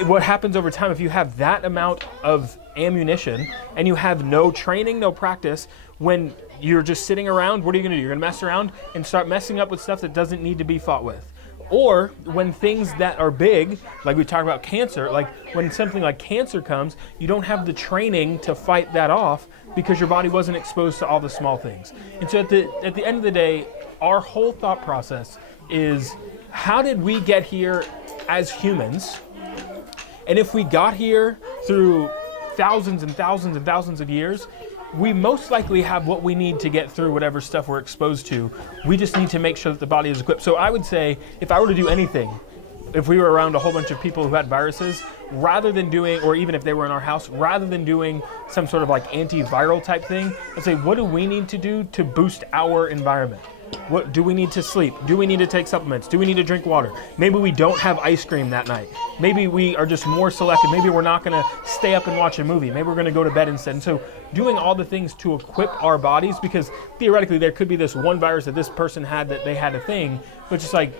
what happens over time if you have that amount of ammunition and you have no training, no practice, when you're just sitting around, what are you going to do? You're going to mess around and start messing up with stuff that doesn't need to be fought with. Or when things that are big, like we talk about cancer, like when something like cancer comes, you don't have the training to fight that off because your body wasn't exposed to all the small things. And so at the end of the day, our whole thought process is, how did we get here as humans? And if we got here through thousands and thousands and thousands of years, we most likely have what we need to get through whatever stuff we're exposed to. We just need to make sure that the body is equipped. So I would say, if I were to do anything, if we were around a whole bunch of people who had viruses, rather than doing, or even if they were in our house, rather than doing some sort of like antiviral type thing, I'd say, what do we need to do to boost our environment? What do we need to sleep? Do we need to take supplements? Do we need to drink water? Maybe we don't have ice cream that night. Maybe we are just more selective. Maybe we're not going to stay up and watch a movie. Maybe we're going to go to bed instead. And so doing all the things to equip our bodies, because theoretically there could be this one virus that this person had, that they had a thing, but just like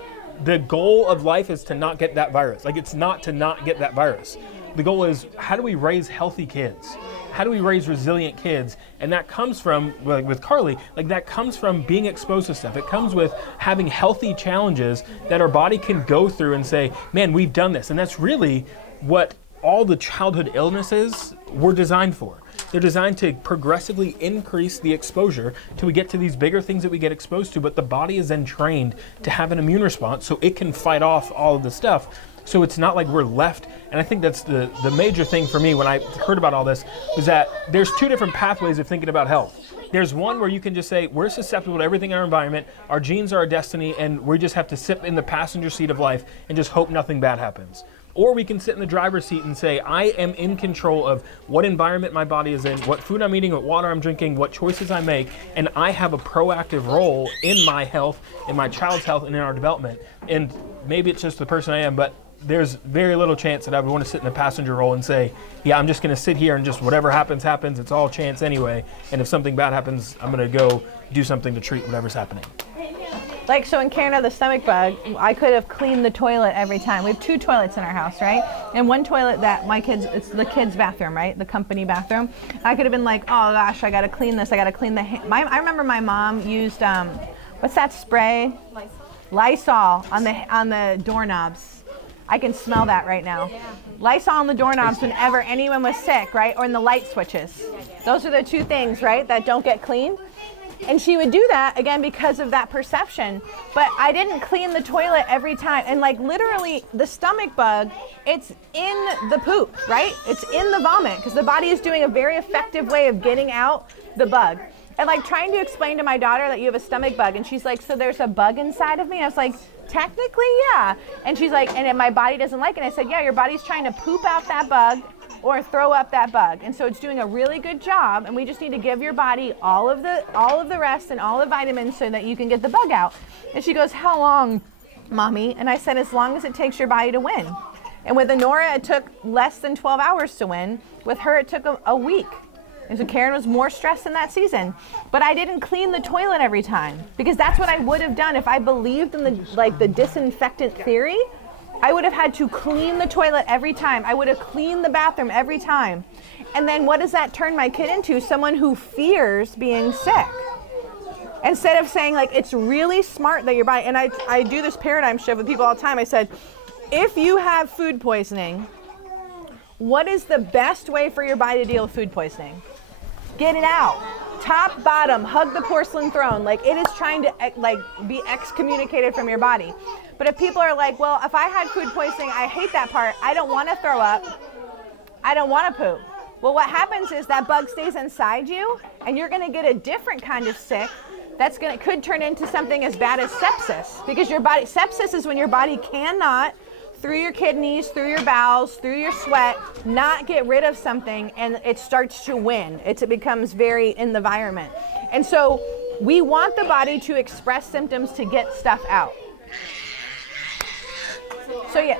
the goal of life is to not get that virus. Like, it's not to not get that virus. The goal is, how do we raise healthy kids? How do we raise resilient kids? And that comes from, like with Carly, like that comes from being exposed to stuff. It comes with having healthy challenges that our body can go through and say, man, we've done this. And that's really what all the childhood illnesses were designed for. They're designed to progressively increase the exposure till we get to these bigger things that we get exposed to, but the body is then trained to have an immune response so it can fight off all of the stuff. So it's not like we're left, and I think that's the major thing for me when I heard about all this, was that there's two different pathways of thinking about health. There's one where you can just say, we're susceptible to everything in our environment, our genes are our destiny, and we just have to sit in the passenger seat of life and just hope nothing bad happens. Or we can sit in the driver's seat and say, I am in control of what environment my body is in, what food I'm eating, what water I'm drinking, what choices I make, and I have a proactive role in my health, in my child's health, and in our development. And maybe it's just the person I am, but there's very little chance that I would want to sit in the passenger role and say, yeah, I'm just going to sit here and just whatever happens, happens. It's all chance anyway. And if something bad happens, I'm going to go do something to treat whatever's happening. Like, so in Canada, the stomach bug, I could have cleaned the toilet every time. We have 2 toilets in our house, right? And one toilet that my kids, it's the kids' bathroom, right? The company bathroom. I could have been like, oh gosh, I got to clean this. I got to clean the, I remember my mom used, what's that spray? Lysol on the doorknobs. I can smell that right now. Yeah. Lysol on the doorknobs whenever anyone was sick, right? Or in the light switches. Those are the 2 things, right, that don't get cleaned. And she would do that, again, because of that perception. But I didn't clean the toilet every time. And like literally the stomach bug, it's in the poop, right? It's in the vomit, because the body is doing a very effective way of getting out the bug. And like trying to explain to my daughter that you have a stomach bug, and she's like, so there's a bug inside of me? I was like, technically, yeah. And she's like, and my body doesn't like it. And I said, yeah, your body's trying to poop out that bug or throw up that bug. And so it's doing a really good job, and we just need to give your body all of the rest and all the vitamins so that you can get the bug out. And she goes, how long, Mommy? And I said, as long as it takes your body to win. And with Honora, it took less than 12 hours to win. With her, it took a week. And so Karen was more stressed in that season. But I didn't clean the toilet every time, because that's what I would have done if I believed in the disinfectant theory. I would have had to clean the toilet every time. I would have cleaned the bathroom every time. And then what does that turn my kid into? Someone who fears being sick. Instead of saying, like, it's really smart that your body, and I do this paradigm shift with people all the time. I said, if you have food poisoning, what is the best way for your body to deal with food poisoning? Get it out. Top, bottom, hug the porcelain throne. Like, it is trying to be excommunicated from your body. But if people are like, well, if I had food poisoning, I hate that part. I don't want to throw up. I don't want to poop. Well, what happens is that bug stays inside you, and you're going to get a different kind of sick that's could turn into something as bad as sepsis. Because sepsis is when your body cannot, through your kidneys, through your bowels, through your sweat, not get rid of something, and it starts to win. It becomes very in the environment. And so we want the body to express symptoms to get stuff out. So yeah.